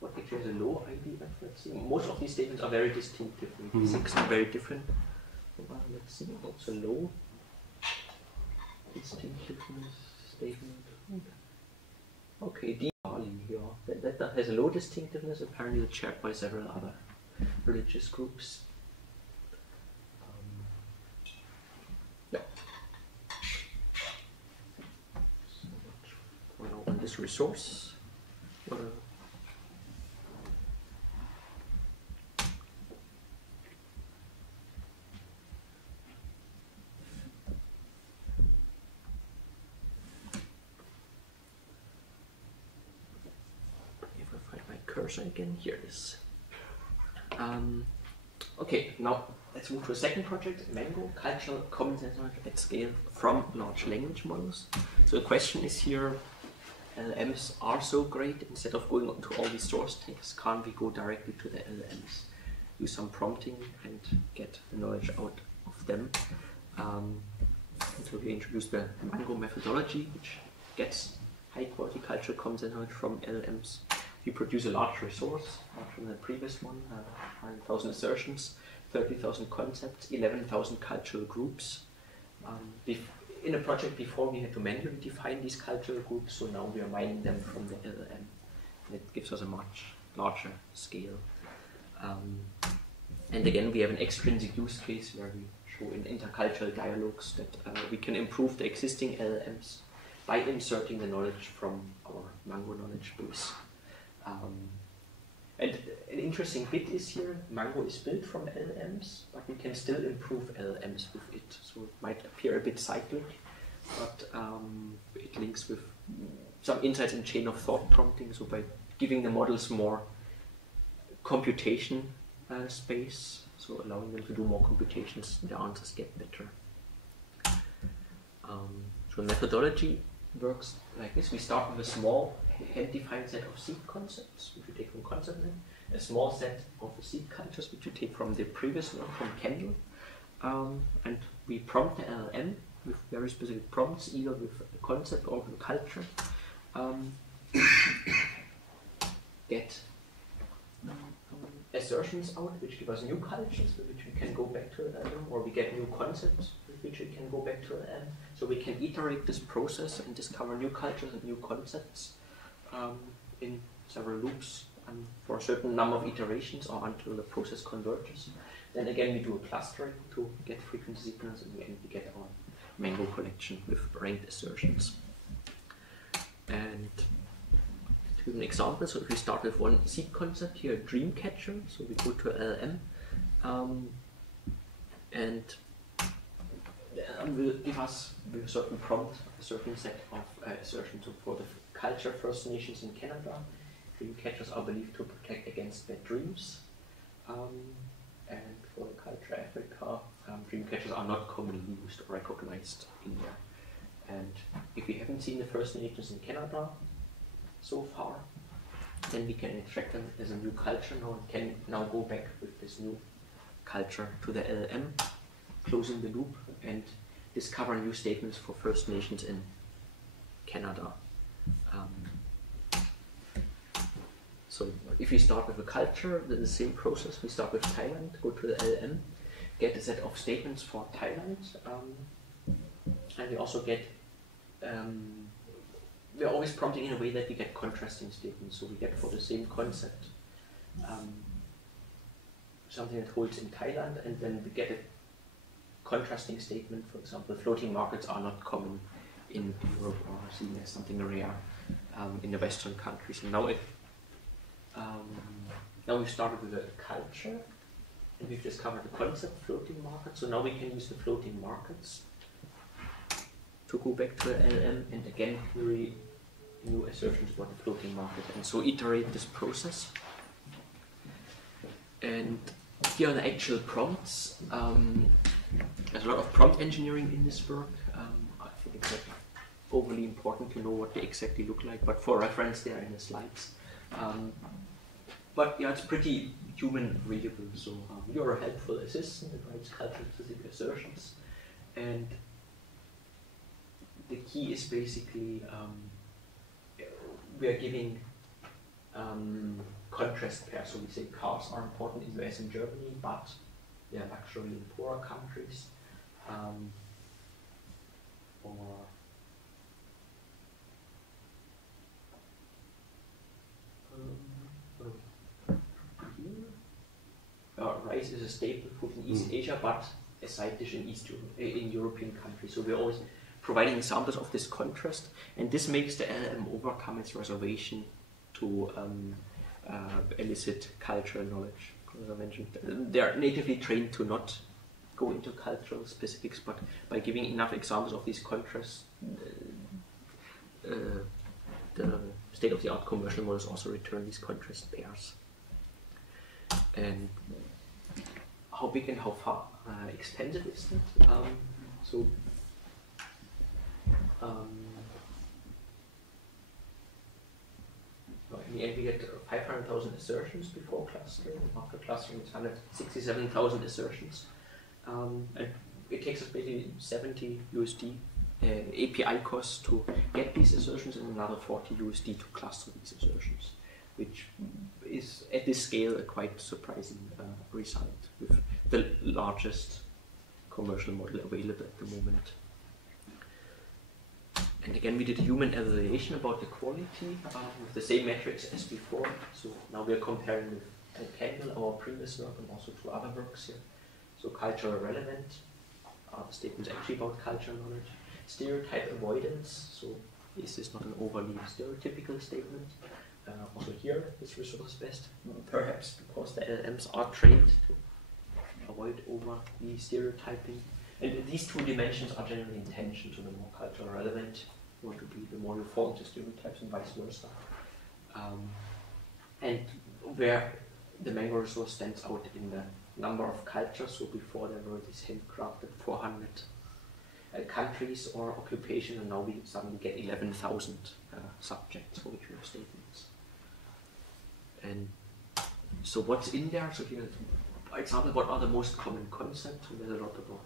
what actually has a low IDF? Let's see. Most of these statements are very distinctive. Maybe 6 are very different. Let's see. What's a low distinctiveness statement? Okay, Diwali here. That has a low distinctiveness. Apparently, it's shared by several other religious groups. Yeah. So much for now on this resource. If I find my cursor again, here it is. Okay, now let's move to a second project, Mango, Cultural Common Sense Knowledge at Scale from Large Language Models. So the question is here, LLMs are so great, instead of going to all these source texts, can't we go directly to the LLMs, use some prompting and get the knowledge out of them? So we introduced the Mango methodology, which gets high quality cultural common sense knowledge from LLMs. We produce a large resource, larger than the previous one, 100,000 assertions, 30,000 concepts, 11,000 cultural groups. In a project before, we had to manually define these cultural groups, so now we are mining them from the LLM. And it gives us a much larger scale. And again, we have an extrinsic use case where we show in intercultural dialogues that we can improve the existing LLMs by inserting the knowledge from our Mango knowledge base. And an interesting bit is here, Mango is built from LLMs, but we can still improve LLMs with it. So it might appear a bit cyclic, but it links with some insights in chain of thought prompting. So by giving the models more computation space, so allowing them to do more computations, the answers get better. So methodology works like this. We start with a small hand-defined set of seed concepts, which we take from ConceptNet, a small set of seed cultures, which we take from the previous one, from Kendall, and we prompt the LLM with very specific prompts, either with a concept or with a culture, get assertions out, which give us new cultures, with which we can go back to LLM, or we get new concepts, with which we can go back to LLM. So we can iterate this process and discover new cultures and new concepts in several loops for a certain number of iterations or until the process converges. Then again we do a clustering to get frequency signals, and we get our Mango collection with ranked assertions. And to give an example, so if we start with one seed concept here, dream catcher, so we go to LLM, and will give us with a certain prompt a certain set of assertions. So for the culture First Nations in Canada, dream catchers are believed to protect against bad dreams. And for the culture Africa, dream catchers are not commonly used or recognized in there. And if we haven't seen the First Nations in Canada so far, then we can extract them as a new culture now and can now go back with this new culture to the LLM, closing the loop and discover new statements for First Nations in Canada. So if we start with a culture, the same process. We start with Thailand, go to the LLM, get a set of statements for Thailand, and we also get, we're always prompting in a way that we get contrasting statements. So we get for the same concept something that holds in Thailand, and then we get a contrasting statement. For example, floating markets are not common in Europe or seen as something rare in the Western countries. And now now we've started with a culture, and we've discovered the concept floating market. So now we can use the floating markets to go back to the LLM and again query new assertions about the floating market, and so iterate this process. And here are the actual prompts. There's a lot of prompt engineering in this work. I think it's not overly important to know what they exactly look like, but for reference they are in the slides. But yeah, it's pretty human readable. So you're a helpful assistant that writes culture-specific assertions, and the key is basically we are giving contrast pairs. So we say cars are important in the US and Germany, but they are luxury in poorer countries. Rice is a staple food in East Asia, but a side dish in European countries. So we're always providing examples of this contrast, and this makes the LLM overcome its reservation to elicit cultural knowledge. As I mentioned, they are natively trained to not go into cultural specifics, but by giving enough examples of these contrasts, the state-of-the-art commercial models also return these contrast pairs. And how big and how far extensive is that? In the end, we get 500,000 assertions before clustering. After clustering, it's 167,000 assertions. And it takes us basically $70 API costs to get these assertions, and another $40 to cluster these assertions, which is at this scale a quite surprising result with the largest commercial model available at the moment. And again, we did a human evaluation about the quality with the same metrics as before. So now we are comparing with Kendall, our previous work, and also two other works here. So cultural relevant, are the statements actually about cultural knowledge? Stereotype avoidance, so is this not an overly stereotypical statement? Also here, this result is best, perhaps because the LLMs are trained to avoid overly stereotyping. And these two dimensions are generally in tension, so the more cultural relevant you want to be, the more you fall into stereotypes and vice versa. And where the Mango resource stands out in the number of cultures, so before there were these handcrafted 400 countries or occupations, and now we suddenly get 11,000 subjects for which we have statements. And so what's in there? So here, for example, what are the most common concepts? So there's a lot about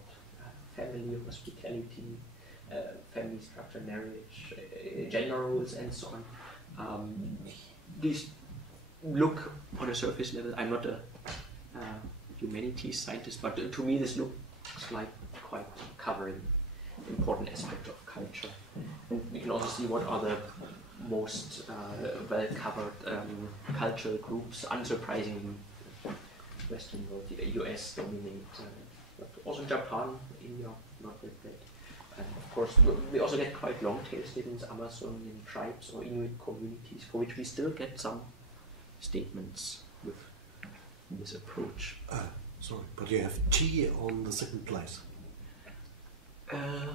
family, hospitality, family structure, marriage, gender roles, and so on. These look on a surface level. I'm not a humanities scientist, but to me this looks like quite covering important aspects of culture. And we can also see what are the most well-covered cultural groups. Unsurprisingly, Western world, the US dominate, but also Japan, India, not that bad. And course, we also get quite long tail statements, Amazonian tribes or Inuit communities, for which we still get some statements with this approach. Sorry, but you have T on the second place. Good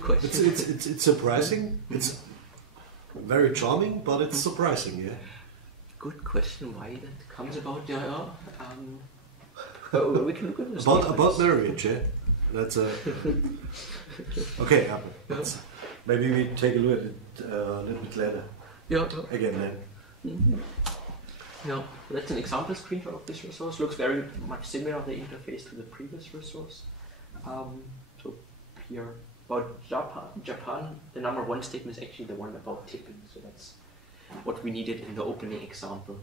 question. It's surprising. It's very charming, but it's surprising, yeah. Good question. Why that comes about? We can look at this. About marriage, yeah. That's okay. Maybe we take a look at it a little bit later. Yeah. Again then. Mm-hmm. Yeah, that's an example screenshot of this resource. Looks very much similar, the interface, to the previous resource. So here, about Japan, the number one statement is actually the one about tipping. So that's what we needed in the opening example.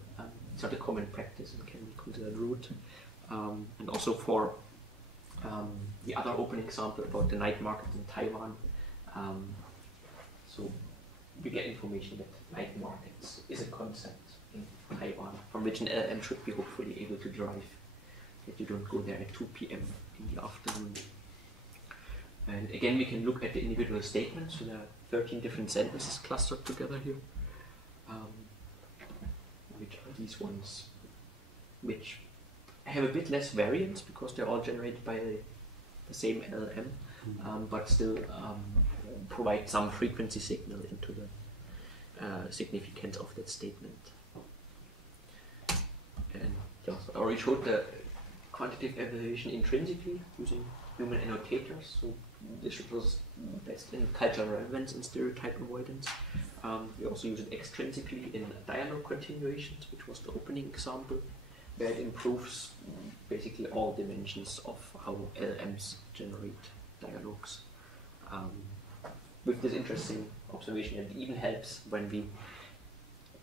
It's not a common practice and can be considered rude. And also for the other open example about the night market in Taiwan. So we get information that night markets is a concept in Taiwan, from which an LLM should be hopefully able to derive that you don't go there at 2 p.m. in the afternoon. And again, we can look at the individual statements. So there are 13 different sentences clustered together here, which are these ones, which have a bit less variance because they're all generated by the same LLM, but still provide some frequency signal into the significance of that statement. And yeah, so I already showed the quantitative evaluation intrinsically using human annotators. So this was best in cultural relevance and stereotype avoidance. We also use it extrinsically in dialogue continuations, which was the opening example, where it improves basically all dimensions of how LLMs generate dialogues. With this interesting observation, it even helps when we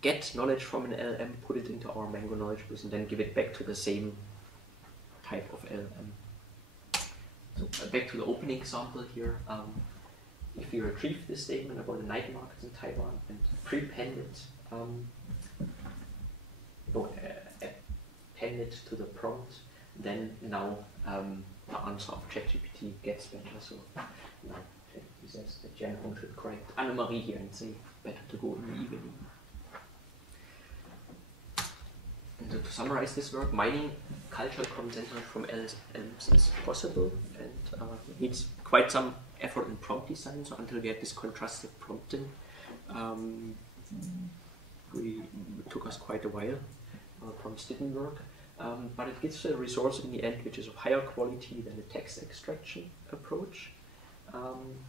get knowledge from an LLM, put it into our Mango knowledge base, and then give it back to the same type of LLM. So back to the opening example here. If we retrieve this statement about the night markets in Taiwan and prepend it, append it to the prompt, then now the answer of ChatGPT gets better. So now ChatGPT says that Jan Hong should correct Anne-Marie here and say better to go in the evening. And so to summarize this work, mining cultural consensus from LLMs is possible and needs quite some effort in prompt design. So until we had this contrastive prompting, it took us quite a while. Our prompts didn't work, but it gives a resource in the end which is of higher quality than the text extraction approach.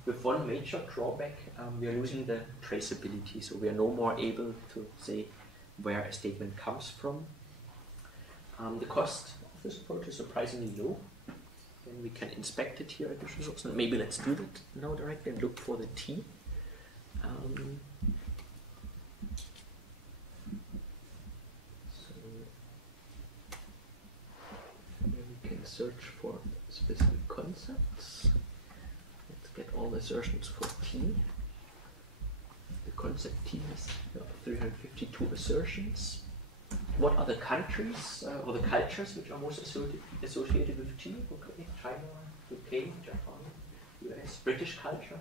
With one major drawback, we are losing the traceability, so we are no more able to say where a statement comes from. The cost of this approach is surprisingly low. Then we can inspect it here at this resource. Maybe let's do that now directly and look for the T. So here we can search for specific concepts. Let's get all the assertions for T. The concept T has 352 assertions. What are the countries or the cultures which are most associated with T? Okay, China, UK, Japan, US, British culture.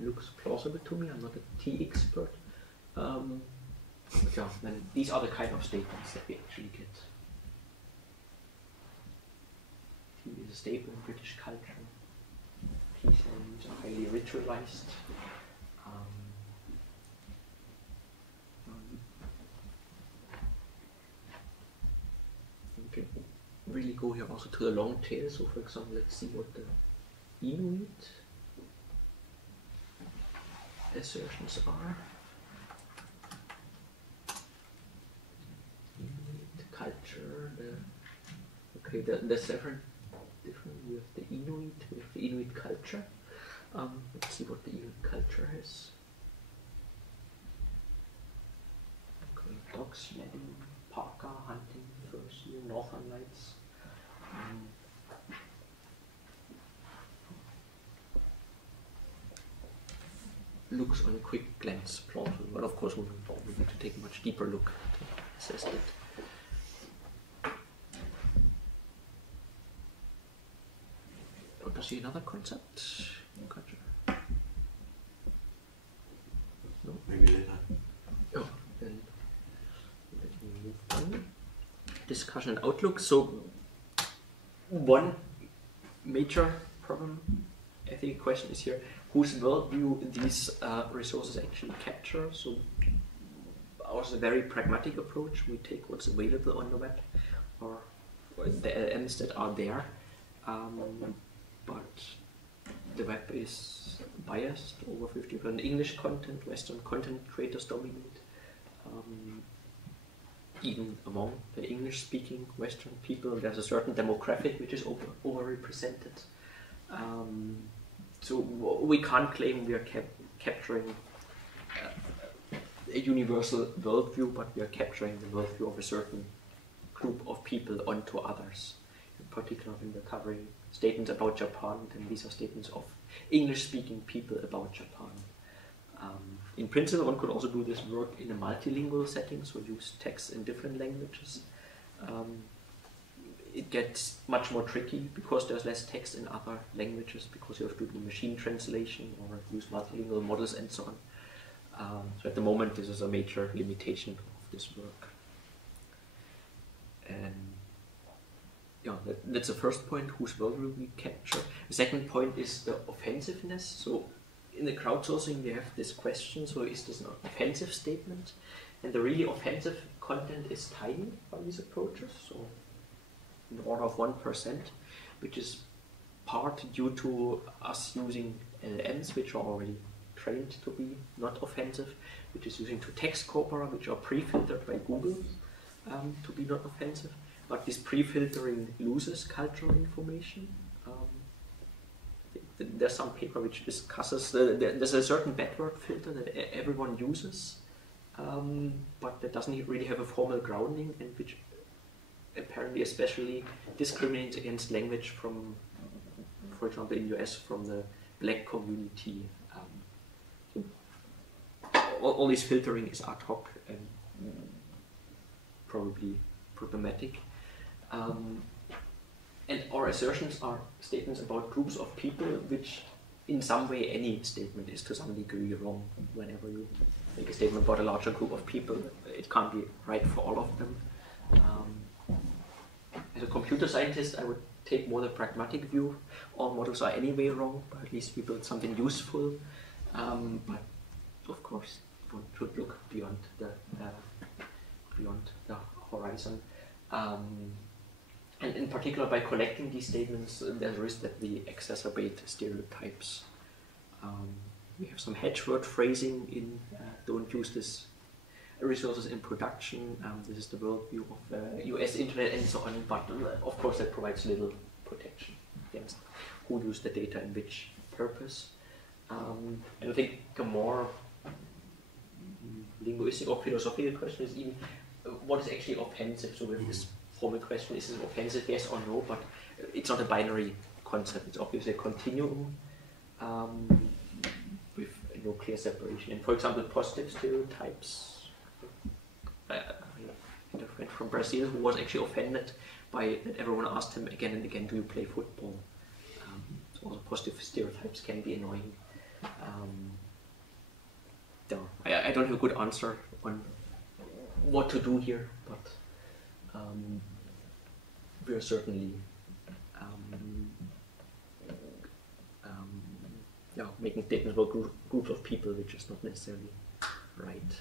Looks plausible to me. I'm not a T expert. Yeah, then these are the kind of statements that we actually get. T is a staple in British culture. T ceremonies are highly ritualized. We can really go here also to the long tail. So for example, let's see what the Inuit assertions are. Inuit culture, there's several different. We have the Inuit culture. Let's see what the Inuit culture is. Okay, dog sledding, parka, hunting, first year, northern lights. Looks on a quick glance plausible, but of course we need to take a much deeper look to assess it. see another concept? Gotcha. No? Maybe later. Oh, then let me move on. Discussion and outlook. So, one major problem, ethical question is here: whose worldview these resources actually capture? So, ours is a very pragmatic approach. We take what's available on the web, or the LLMs that are there. But the web is biased, over 50% English content, Western content creators dominate. Even among the English-speaking Western people, there's a certain demographic which is overrepresented. So we can't claim we are capturing a universal worldview, but we are capturing the worldview of a certain group of people onto others. In particular, when we're covering statements about Japan, then these are statements of English-speaking people about Japan. In principle, one could also do this work in a multilingual setting, so use text in different languages. It gets much more tricky because there's less text in other languages, because you have to do machine translation or use multilingual models and so on. So at the moment, this is a major limitation of this work. And yeah, that's the first point, whose worldview we capture. The second point is the offensiveness. So in the crowdsourcing, we have this question, so is this an offensive statement? And the really offensive content is tiny by these approaches, so in the order of 1%, which is part due to us using LLMs, which are already trained to be not offensive, which is using two text corpora, which are pre-filtered by Google to be not offensive. But this pre-filtering loses cultural information. There's some paper which discusses, there's a certain bad word filter that everyone uses, but that doesn't really have a formal grounding, and which apparently especially discriminates against language from, for example, in US, from the black community. All this filtering is ad hoc and probably problematic. And our assertions are statements about groups of people, which in some way any statement is to some degree wrong. Whenever you make a statement about a larger group of people, it can't be right for all of them. As a computer scientist, I would take more the pragmatic view. All models are anyway wrong, but at least we build something useful. But of course, one should look beyond the horizon. And in particular, by collecting these statements, there's a risk that we exacerbate stereotypes. We have some hedge word phrasing in don't use this resources in production. This is the worldview of US internet and so on, but of course that provides little protection against who used the data in which purpose. And I think a more linguistic or philosophical question is even what is actually offensive. So we have this formal question, is it offensive, yes or no, but it's not a binary concept, it's obviously a continuum with no clear separation. And for example, positive stereotypes, I had a friend from Brazil who was actually offended by that everyone asked him again and again, do you play football? So also positive stereotypes can be annoying. I don't have a good answer on what to do here, but we are certainly making statements about groups of people, which is not necessarily right.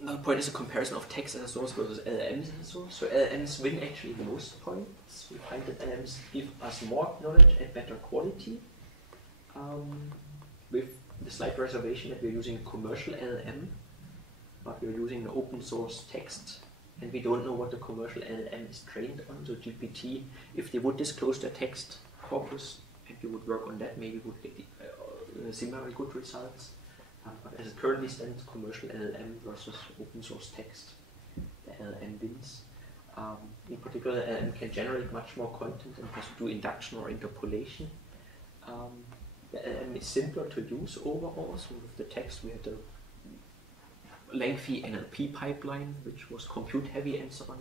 Another point is a comparison of text as a source versus LLMs as a source. So LLMs win actually most points. We find that LLMs give us more knowledge at better quality, with the slight reservation that we're using a commercial LLM, but we're using an open source text, and we don't know what the commercial LLM is trained on. So GPT, if they would disclose their text corpus and we would work on that, maybe we would get similar good results. But as it currently stands, commercial LLM versus open source text, the LLM wins. In particular, the LLM can generate much more content and has to do induction or interpolation. The LLM is simpler to use overall. So with the text, we had a lengthy NLP pipeline, which was compute heavy and so on.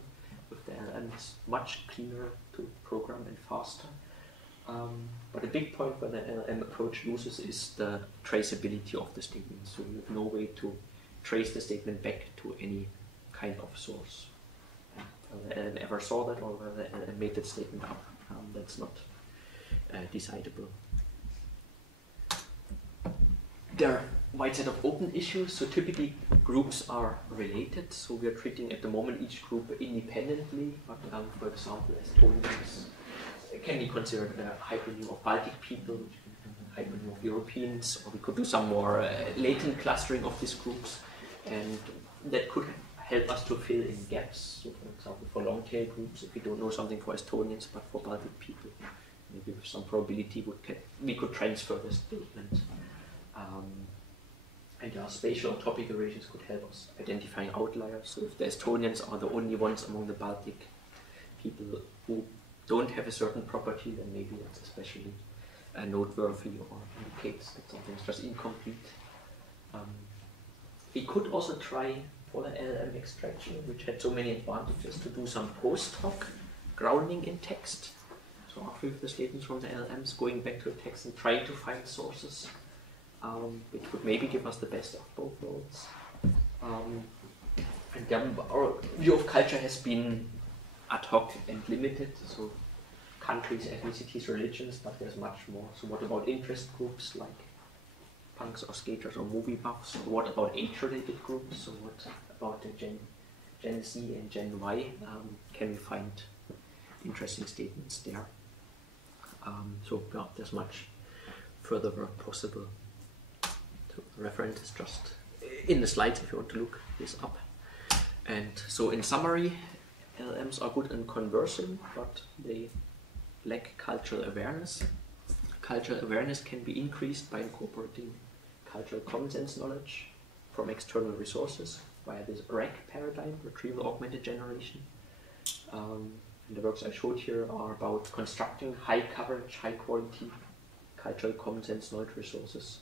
with the LLM. It's much cleaner to program and faster. But a big point where the LLM approach loses is the traceability of the statement. So you have no way to trace the statement back to any kind of source. Whether the LLM ever saw that or whether the LLM made that statement up, that's not decidable. There are a wide set of open issues, so typically groups are related, so we are treating at the moment each group independently, but for example, Estonians can be considered a hypernym of Baltic people, hypernym of Europeans, or we could do some more latent clustering of these groups, and that could help us to fill in gaps. So for example, for long tail groups, if we don't know something for Estonians, but for Baltic people, maybe with some probability we could transfer the statement. And spatial or topic relations could help us identifying outliers. So if the Estonians are the only ones among the Baltic people who don't have a certain property, then maybe that's especially noteworthy or indicates that something is just incomplete. We could also try for the LLM extraction, which had so many advantages, to do some post hoc grounding in text. So after we have the statements from the LLMs, going back to the text and trying to find sources, which would maybe give us the best of both worlds. And our view of culture has been ad hoc and limited, so countries, ethnicities, religions, but there's much more. So what about interest groups like punks or skaters or movie buffs? Or what about age-related groups? So what about the Gen Z and Gen Y? Can we find interesting statements there? So yeah, there's much further work possible. So the reference is just in the slides if you want to look this up. And so in summary, LLMs are good in conversing, but they lack cultural awareness. Cultural awareness can be increased by incorporating cultural commonsense knowledge from external resources via this RAG paradigm, retrieval augmented generation. And the works I showed here are about constructing high coverage, high quality cultural commonsense knowledge resources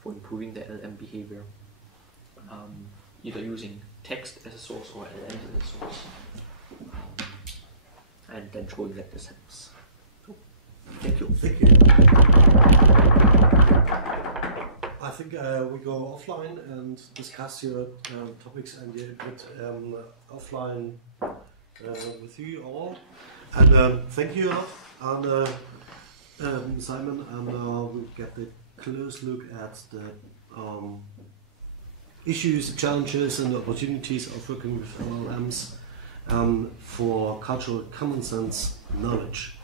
for improving the LLM behavior, either using text as a source or LLMs as a source, and then showing that this helps. So, thank you. Thank you. I think we go offline and discuss your topics and your input offline with you all. And thank you, and Simon, and we'll get a close look at the issues, challenges, and opportunities of working with LLMs for cultural common sense knowledge.